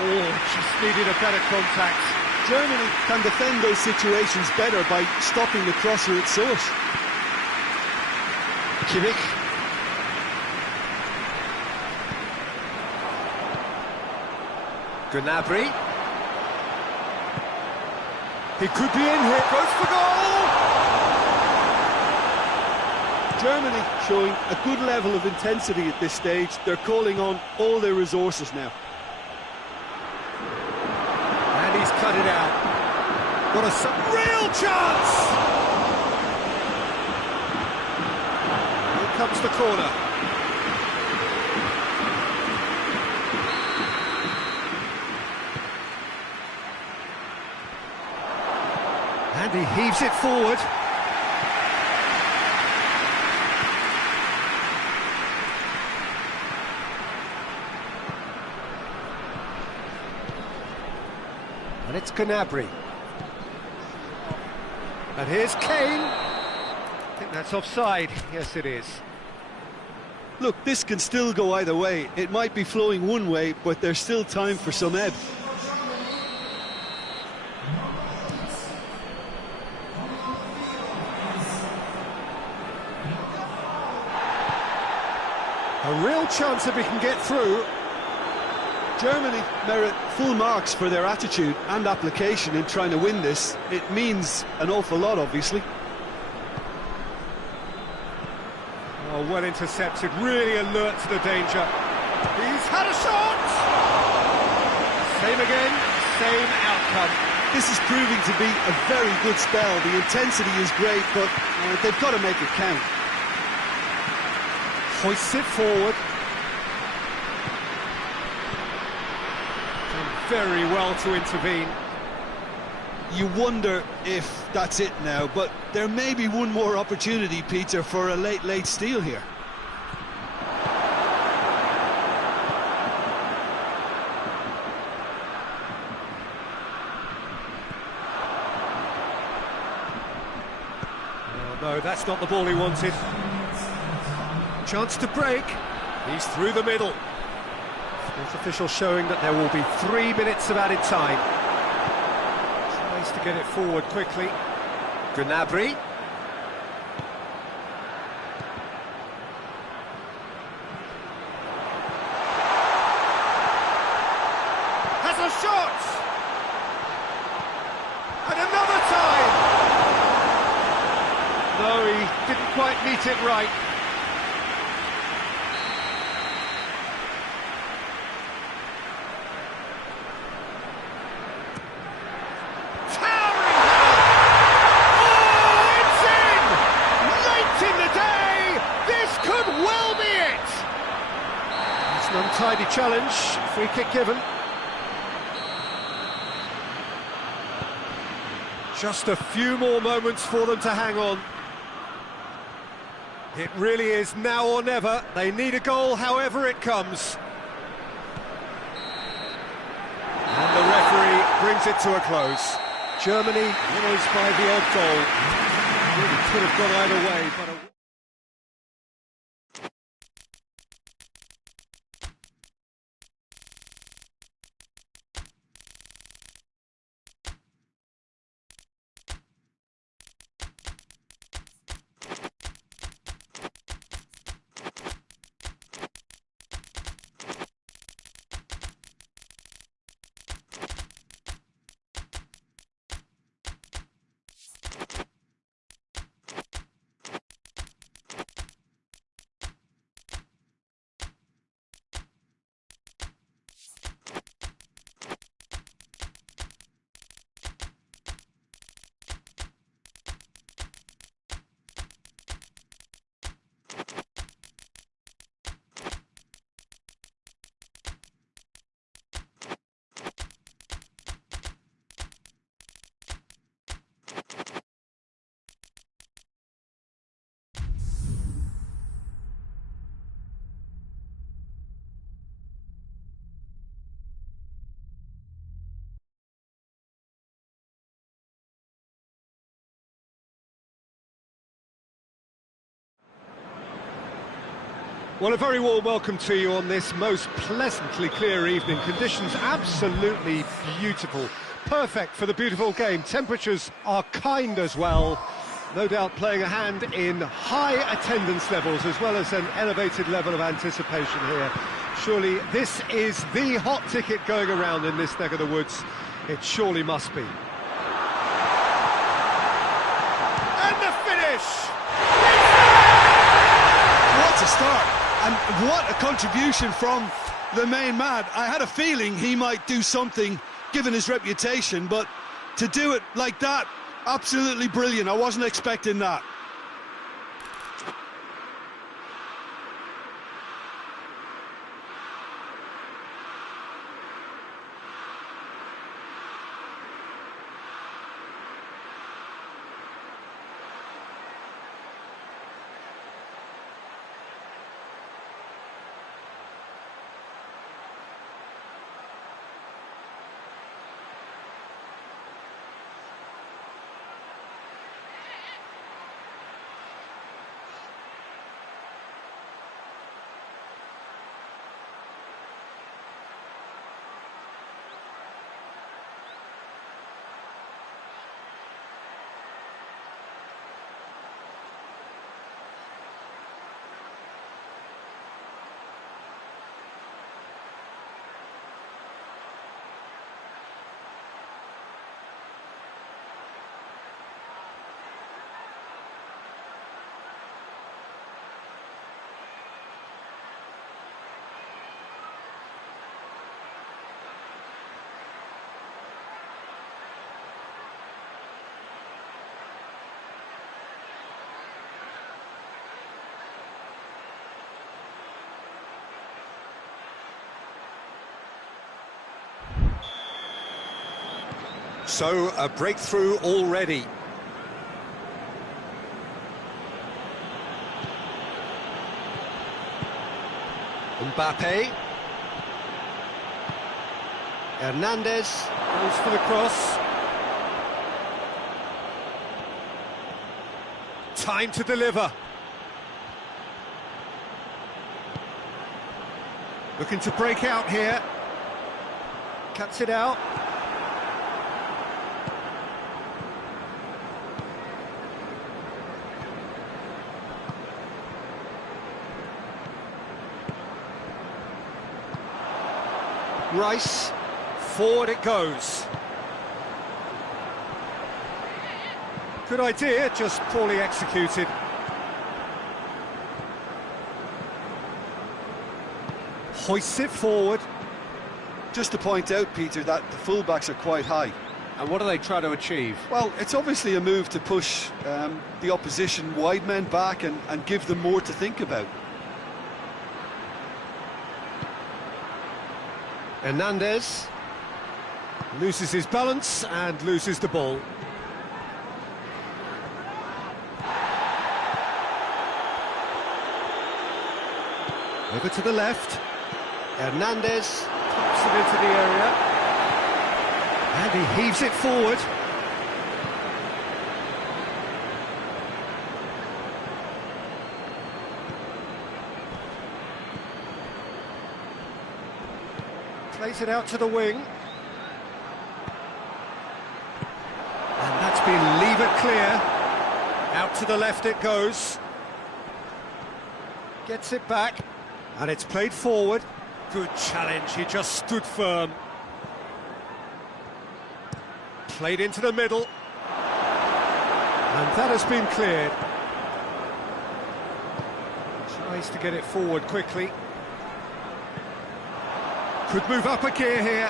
Oh, just needed a better contact. Germany can defend those situations better by stopping the crosser at source. Kimmich. Gnabry. He could be in here. Goes for goal! Germany showing a good level of intensity at this stage. They're calling on all their resources now. And he's cut it out. What a real chance! Here comes the corner. And he heaves it forward. And it's Gnabry. And here's Kane. I think that's offside. Yes, it is. Look, this can still go either way. It might be flowing one way, but there's still time for some ebb. A real chance if he can get through. Germany merit full marks for their attitude and application in trying to win this. It means an awful lot, obviously. Oh, well intercepted, really alert to the danger. He's had a shot! Same again, same outcome. This is proving to be a very good spell. The intensity is great, but they've got to make it count. Hoists it forward. Done very well to intervene. You wonder if that's it now, but there may be one more opportunity, Peter, for a late steal here. Oh, no, that's not the ball he wanted. Chance to break. He's through the middle. Fourth official showing that there will be 3 minutes of added time. Tries to get it forward quickly. Gnabry. Has a shot! And another time! No, he didn't quite meet it right. Untidy challenge, free kick given. Just a few more moments for them to hang on. It really is now or never. They need a goal however it comes. And the referee brings it to a close. Germany winners by the odd goal. Really could have gone either way, but well, a very warm welcome to you on this most pleasantly clear evening. Conditions absolutely beautiful. Perfect for the beautiful game. Temperatures are kind as well. No doubt playing a hand in high attendance levels as well as an elevated level of anticipation here. Surely this is the hot ticket going around in this neck of the woods. It surely must be. And the finish! What a start! And what a contribution from the main man. I had a feeling he might do something, given his reputation, but to do it like that, absolutely brilliant. I wasn't expecting that. So, a breakthrough already. Mbappe. Hernandez goes for the cross. Time to deliver. Looking to break out here. Cuts it out. Rice, forward it goes. Good idea, just poorly executed. Hoists it forward. Just to point out, Peter, that the fullbacks are quite high. And what do they try to achieve? Well, it's obviously a move to push the opposition wide men back and give them more to think about. Hernandez loses his balance and loses the ball. Over to the left. Hernandez pops it into the area. And he heaves it forward. Plays it out to the wing. And that's been levered clear. Out to the left it goes. Gets it back. And it's played forward. Good challenge, he just stood firm. Played into the middle. And that has been cleared. Tries to get it forward quickly. Could move up a gear here.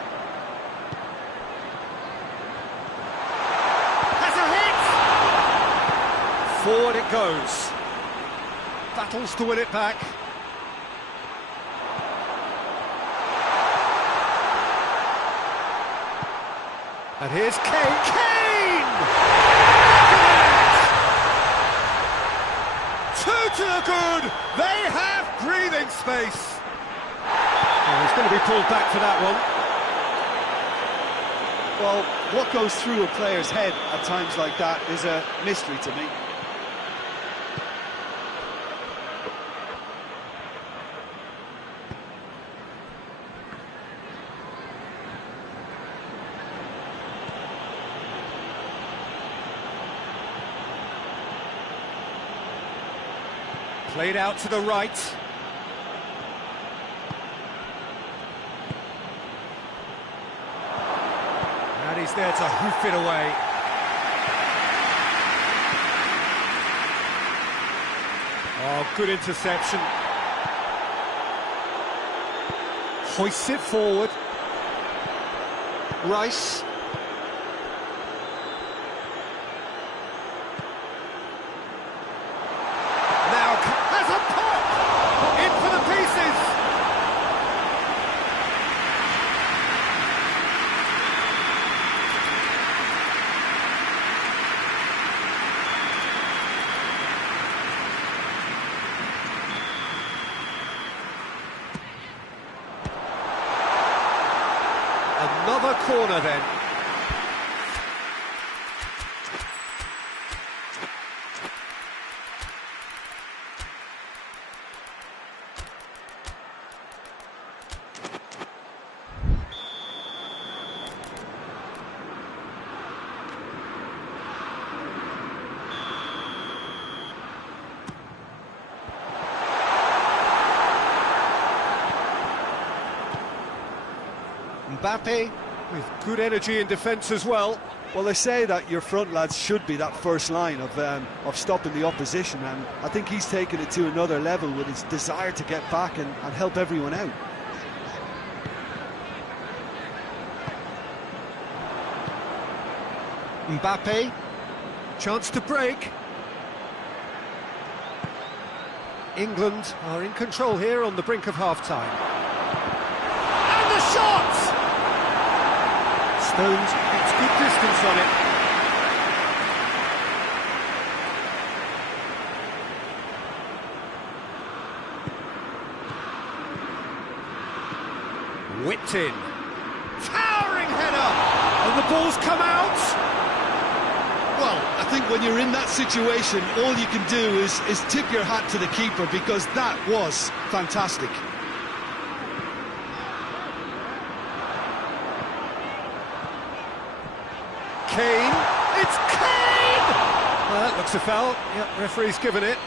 Has a hit! Forward it goes. Battles to win it back. And here's Kane. Kane! Two to the good. They have breathing space. Oh, he's going to be pulled back for that one. Well, what goes through a player's head at times like that is a mystery to me. Played out to the right. And he's there to hoof it away. Oh, good interception. Hoists it forward. Rice. Another corner then. Mbappe with good energy in defence as well. Well, they say that your front lads should be that first line of stopping the opposition, and I think he's taken it to another level with his desire to get back and help everyone out. Mbappe, chance to break. England are in control here on the brink of half-time. And the shot! Stones Gets good distance on it. Whipped in. Towering header! And the ball's come out! Well, I think when you're in that situation, all you can do is tip your hat to the keeper, because that was fantastic. Kane, it's Kane! Well, that looks a foul. Yep, referee's given it.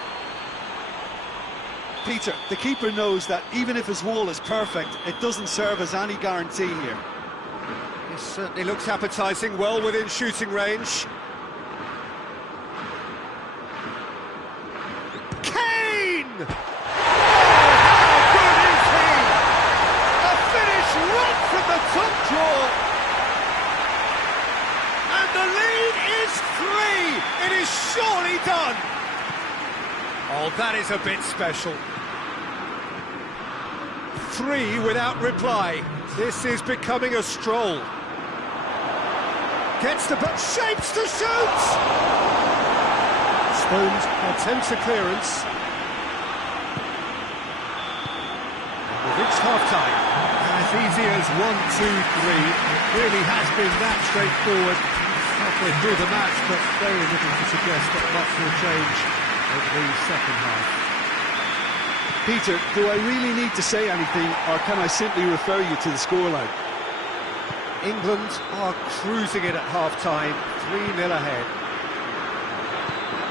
Peter, the keeper knows that even if his wall is perfect, it doesn't serve as any guarantee here. This certainly looks appetising, well within shooting range. Kane! Oh, how good is he? A finish right from the top draw. And the lead is 3. It is surely done. Oh, that is a bit special. 3 without reply. This is becoming a stroll. Gets the but shapes to shoot! Stones attempts a clearance. And we've reached half-time. As easy as 1, 2, 3. It really has been that straightforward. Halfway through the match, but very little to suggest that much will change over the second half. Peter, do I really need to say anything, or can I simply refer you to the scoreline? England are cruising it at half-time, 3-0 ahead.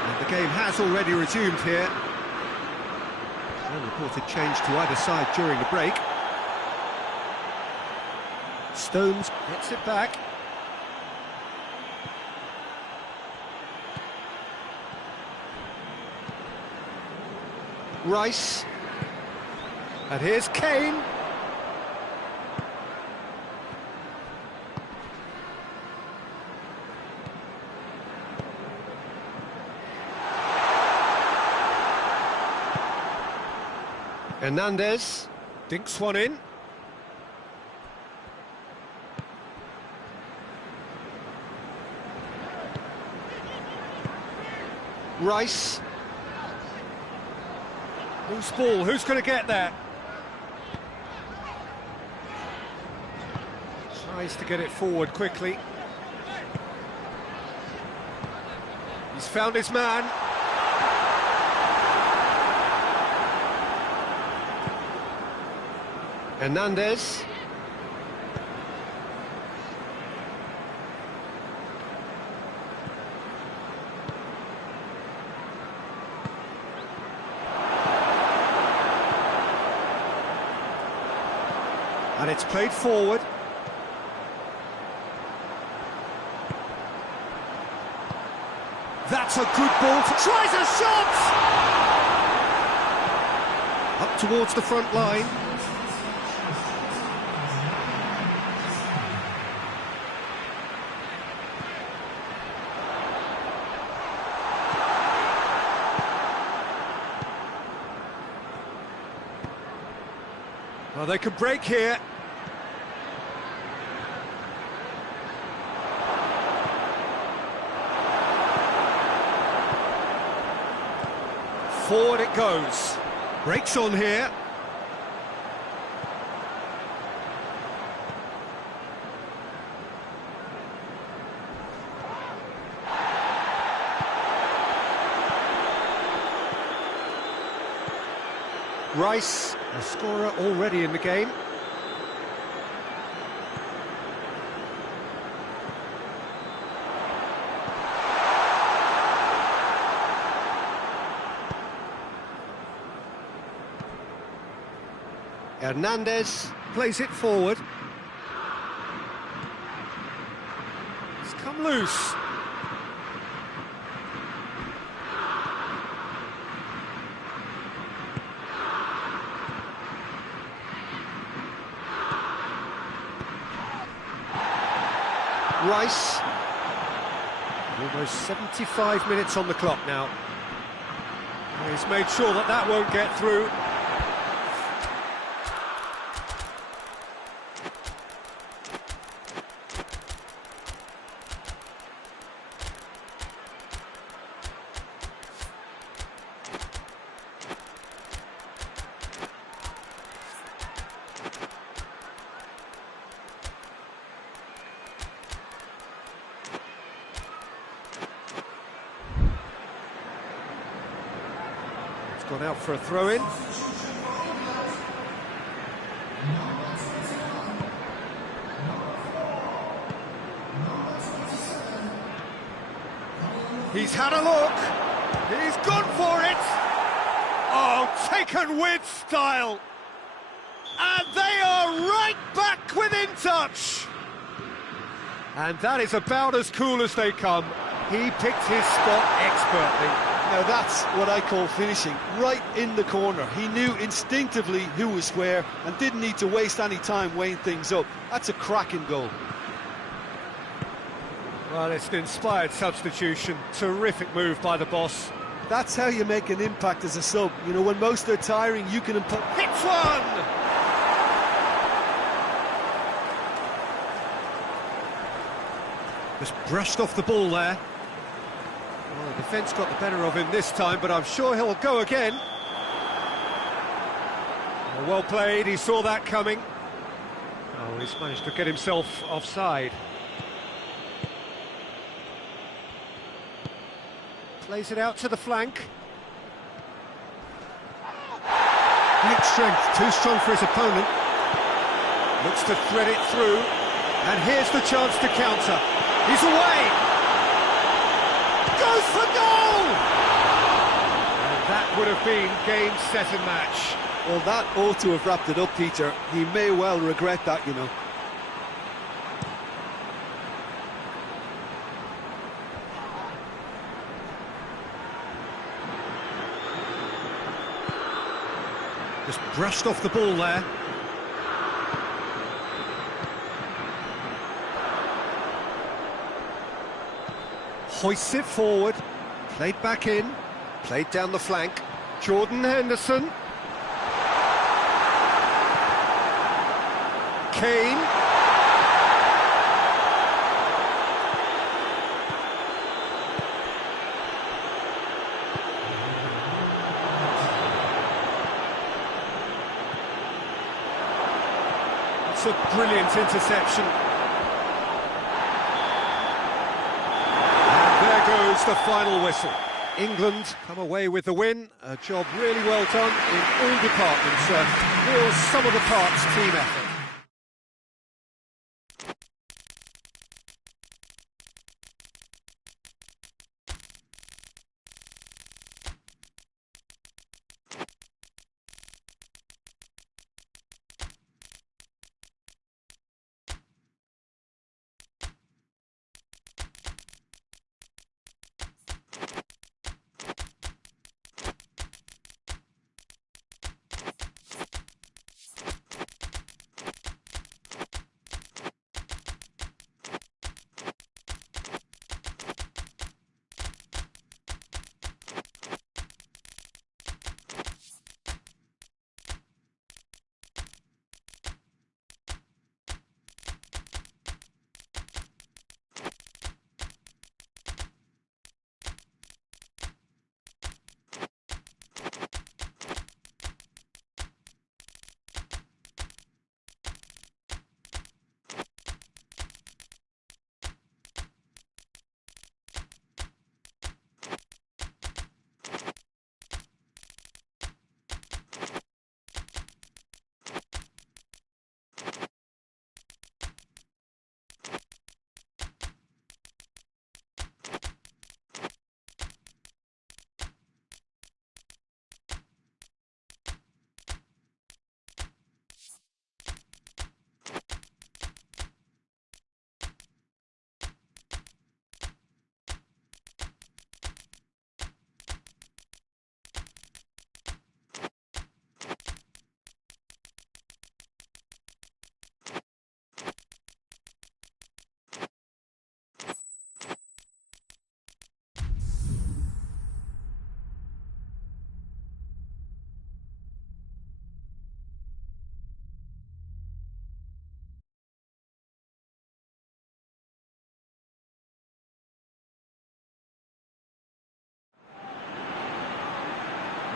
And the game has already resumed here. No reported change to either side during the break. Stones gets it back. Rice. And here's Kane. Hernandez dinks one in. Rice. Loose ball, who's going to get there? Tries to get it forward quickly. He's found his man. Hernandez. And it's played forward. That's a good ball. Tries a shot! Up towards the front line. Well, they could break here. Forward it goes. Breaks on here. Rice, a scorer already in the game. Hernandez plays it forward. It's come loose. Rice. Almost 75 minutes on the clock now. He's made sure that that won't get through. gone out for a throw-in. He's had a look. He's gone for it. Oh, taken with style. And they are right back within touch. And that is about as cool as they come. He picked his spot expertly. Now that's what I call finishing, right in the corner. He knew instinctively who was where and didn't need to waste any time weighing things up. That's a cracking goal. Well, it's an inspired substitution. Terrific move by the boss. That's how you make an impact as a sub. You know, when most are tiring, you can hits one! Just brushed off the ball there. Well, the defence got the better of him this time, but I'm sure he'll go again. Well played, he saw that coming. Oh, he's managed to get himself offside. Plays it out to the flank. Great strength, too strong for his opponent. Looks to thread it through. And here's the chance to counter. He's away! Goes for goal! And that would have been game, set and match. Well, that ought to have wrapped it up, Peter. He may well regret that, you know. Just brushed off the ball there. Hoists it forward, played back in, played down the flank. Jordan Henderson. Kane. It's a brilliant interception. Goes the final whistle. England come away with the win. A job really well done in all departments. Real sum of the parts team effort.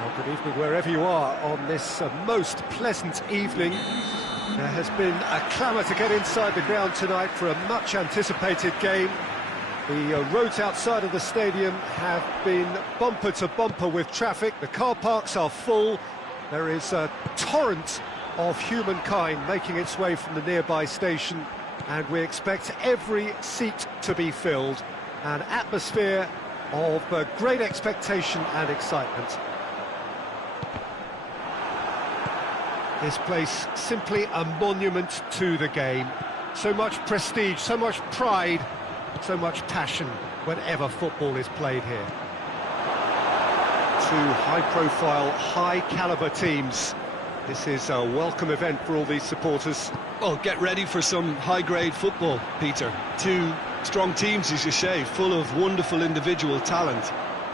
Well, good evening wherever you are on this most pleasant evening. There has been a clamour to get inside the ground tonight for a much anticipated game. The roads outside of the stadium have been bumper to bumper with traffic. The car parks are full. There is a torrent of humankind making its way from the nearby station, and we expect every seat to be filled. An atmosphere of great expectation and excitement. This place simply a monument to the game. So much prestige, so much pride, so much passion whenever football is played here. Two high-profile, high-caliber teams. This is a welcome event for all these supporters. Well, get ready for some high-grade football, Peter. Two strong teams, as you say, full of wonderful individual talent.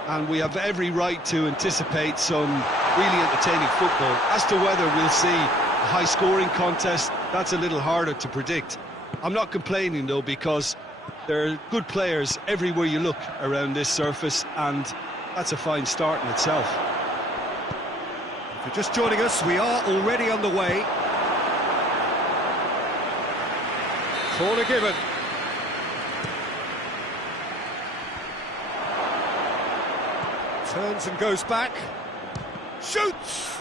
And we have every right to anticipate some really entertaining football. As to whether we'll see a high-scoring contest, that's a little harder to predict. I'm not complaining, though, because there are good players everywhere you look around this surface, and that's a fine start in itself. If you're just joining us, we are already underway. Corner given. Turns and goes back. Shoots!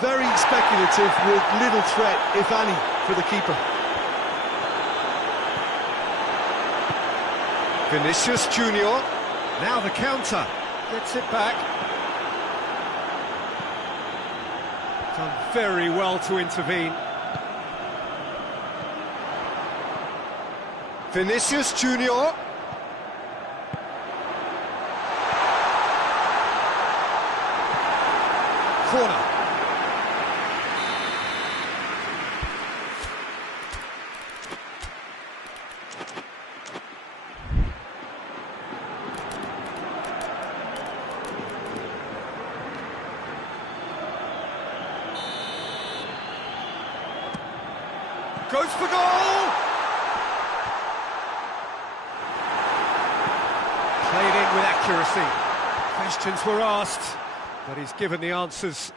Very speculative with little threat, if any, for the keeper. Vinicius Junior. Now the counter. Gets it back. Done very well to intervene. Vinicius Junior. Corner. Goes for goal! Played in with accuracy. Questions were asked, but he's given the answers.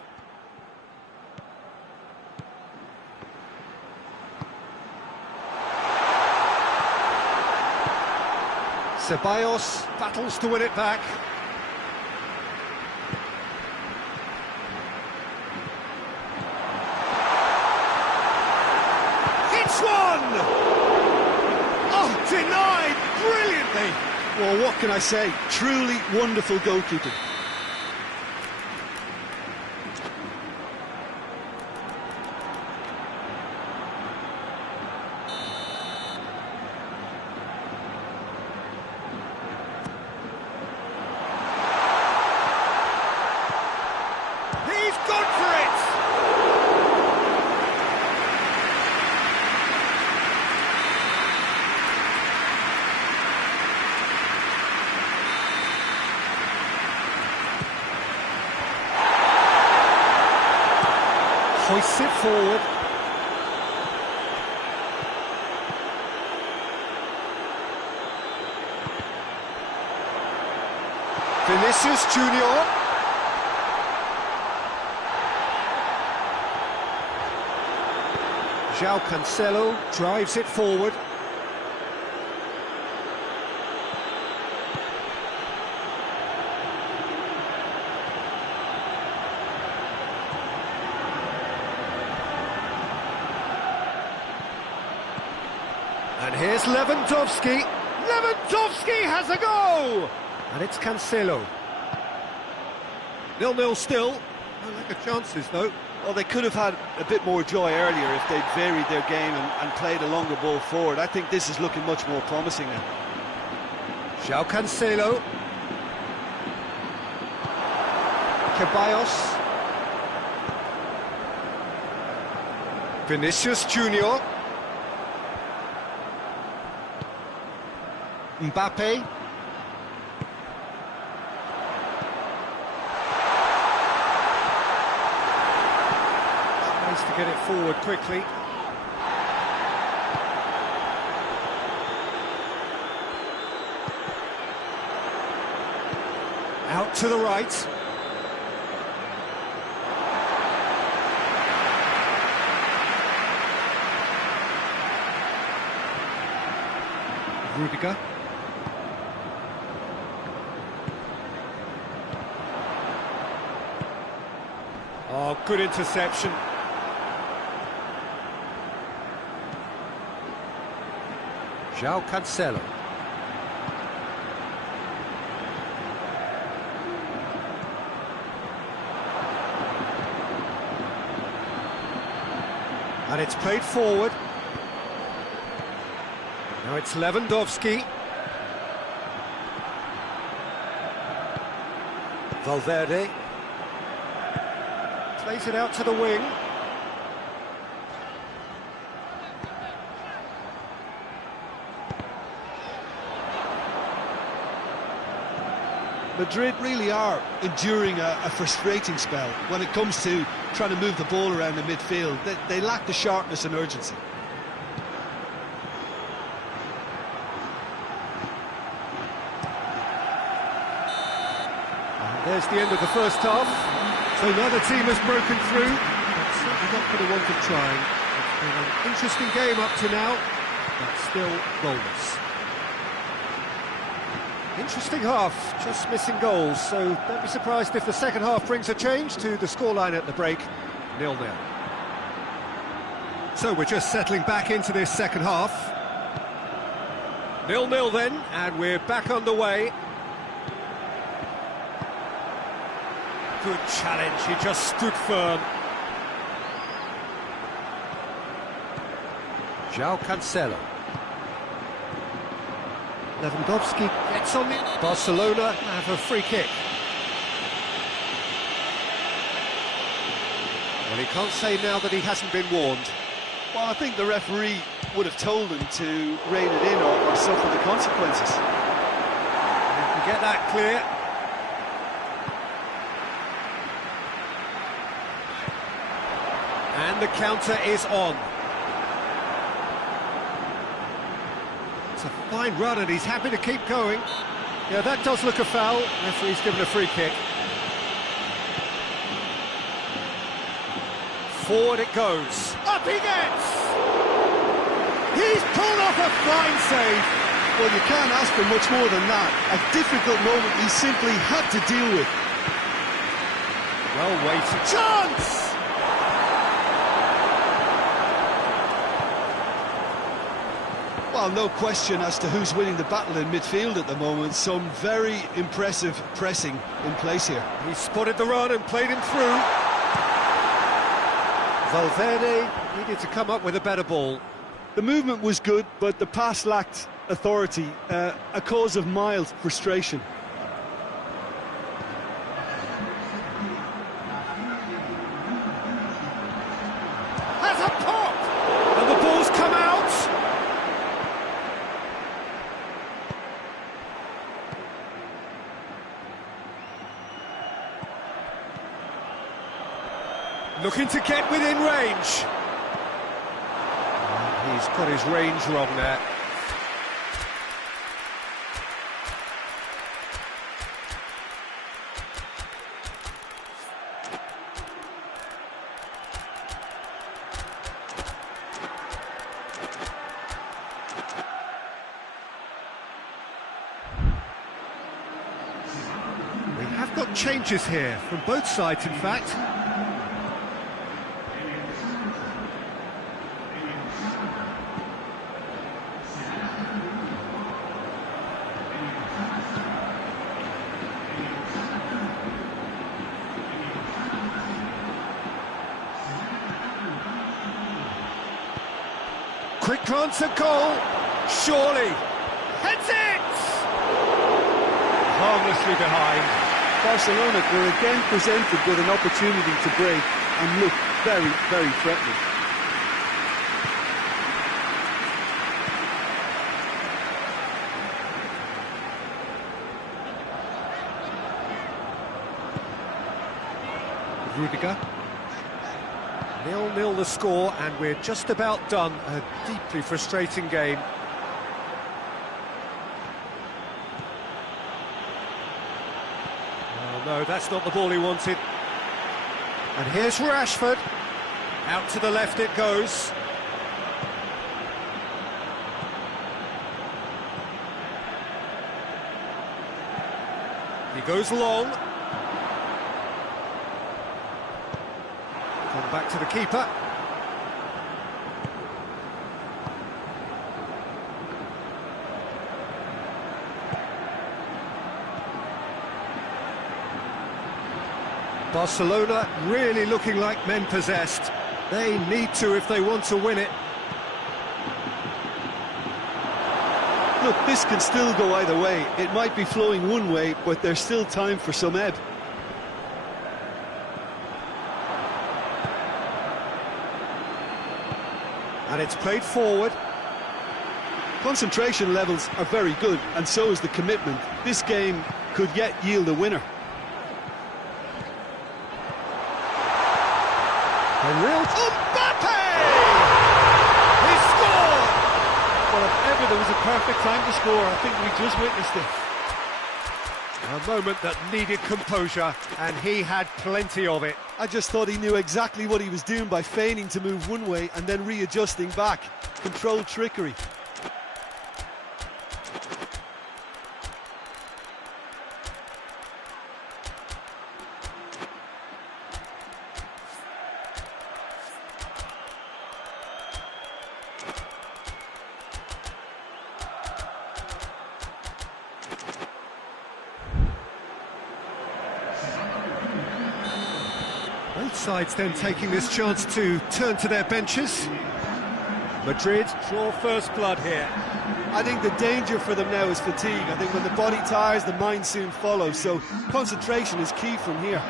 Ceballos battles to win it back. Hits one! Oh, denied brilliantly! Well, what can I say? Truly wonderful goalkeeping. He's gone for it! Hoists it forward. Vinicius Junior. João Cancelo drives it forward. And here's Lewandowski. Lewandowski has a go! And it's Cancelo. 0-0 still. No lack of chances, though. Well, they could have had a bit more joy earlier if they'd varied their game and played a longer ball forward. I think this is looking much more promising now. João Cancelo. Ceballos. Vinicius Junior. Mbappe. Tries to get it forward quickly. Out to the right. Rudiger. Oh, good interception. João Cancelo. And it's played forward. Now it's Lewandowski. Valverde. Plays it out to the wing. Madrid really are enduring a frustrating spell when it comes to trying to move the ball around the midfield. They lack the sharpness and urgency. And there's the end of the first half. So neither team has broken through, but certainly not for the want of trying. It's been an interesting game up to now, but still goalless. Interesting half, just missing goals, so don't be surprised if the second half brings a change to the scoreline at the break, 0-0. So we're just settling back into this second half. 0-0 then, and we're back underway. Good challenge, he just stood firm. João Cancelo. Lewandowski gets on it. Barcelona have a free kick. Well, he can't say now that he hasn't been warned. Well, I think the referee would have told him to rein it in or suffer the consequences. You can get that clear. And the counter is on. It's a fine run and he's happy to keep going. Yeah, that does look a foul. Referee's given a free kick. Forward it goes. Up he gets! He's pulled off a fine save. Well, you can't ask for much more than that. A difficult moment he simply had to deal with. Well weighted. Chance! Well, no question as to who's winning the battle in midfield at the moment. Some very impressive pressing in place here. He spotted the run and played him through. Valverde needed to come up with a better ball. The movement was good, but the pass lacked authority, a cause of mild frustration. Has a pop! And the ball's come out! Looking to get within range. He's got his range wrong there. We have got changes here from both sides, in fact. Quick glance at goal, surely, heads it! Harmlessly behind. Barcelona were again presented with an opportunity to break and look very, very threatening. Rudiger. 0-0 the score, and we're just about done. A deeply frustrating game. Oh no, that's not the ball he wanted. And here's Rashford. Out to the left it goes. He goes long. Back to the keeper. Barcelona really looking like men possessed. They need to if they want to win it. Look, this can still go either way. It might be flowing one way, but there's still time for some ebb. And it's played forward. Concentration levels are very good, and so is the commitment. This game could yet yield a winner. A real Mbappe! He scored! Well, if ever there was a perfect time to score, I think we just witnessed it. A moment that needed composure, and he had plenty of it. I just thought he knew exactly what he was doing by feigning to move one way and then readjusting back. Controlled trickery. Both sides then taking this chance to turn to their benches. Madrid draw first blood here. I think the danger for them now is fatigue. I think when the body tires, the mind soon follows, so concentration is key from here.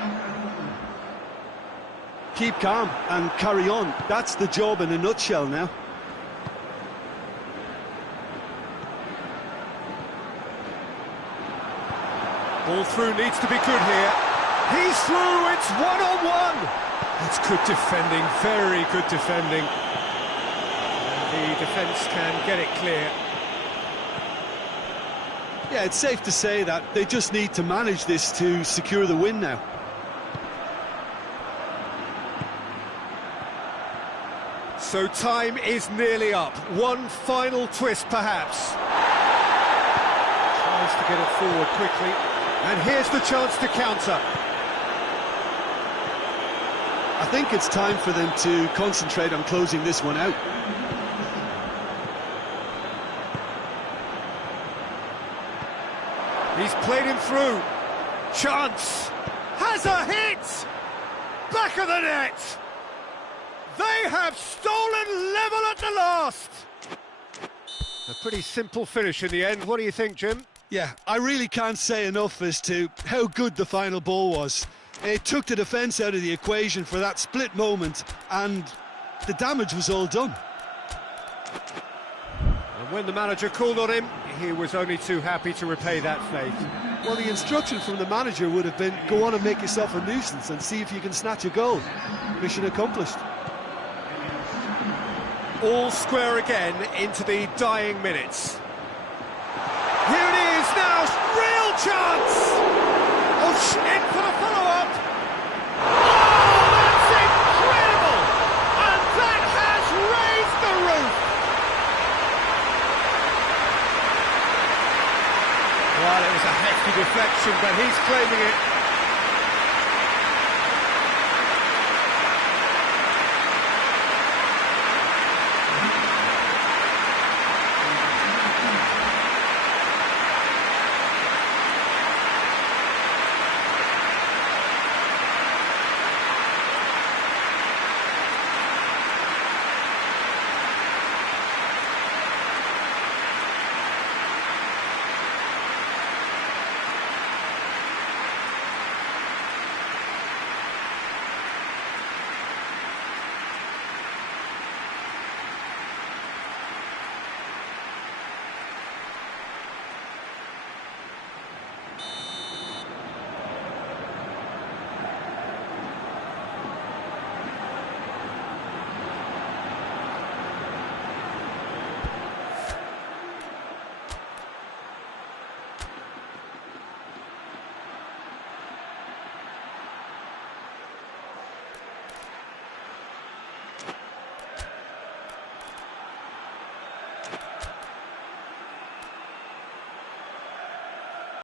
Keep calm and carry on. That's the job in a nutshell now. Ball through needs to be good here. He's through, it's one-on-one. It's good defending, very good defending. And the defence can get it clear. Yeah, it's safe to say that they just need to manage this to secure the win now. So time is nearly up. One final twist, perhaps. Tries to get it forward quickly. And here's the chance to counter. I think it's time for them to concentrate on closing this one out. He's played him through. Chance. Has a hit. Back of the net. They have stolen level at the last. A pretty simple finish in the end. What do you think, Jim? Yeah, I really can't say enough as to how good the final ball was. It took the defence out of the equation for that split moment, and the damage was all done. And when the manager called on him, he was only too happy to repay that faith. Well, the instruction from the manager would have been, go on and make yourself a nuisance and see if you can snatch a goal. Mission accomplished. All square again into the dying minutes. Here it is now, real chance! Oh,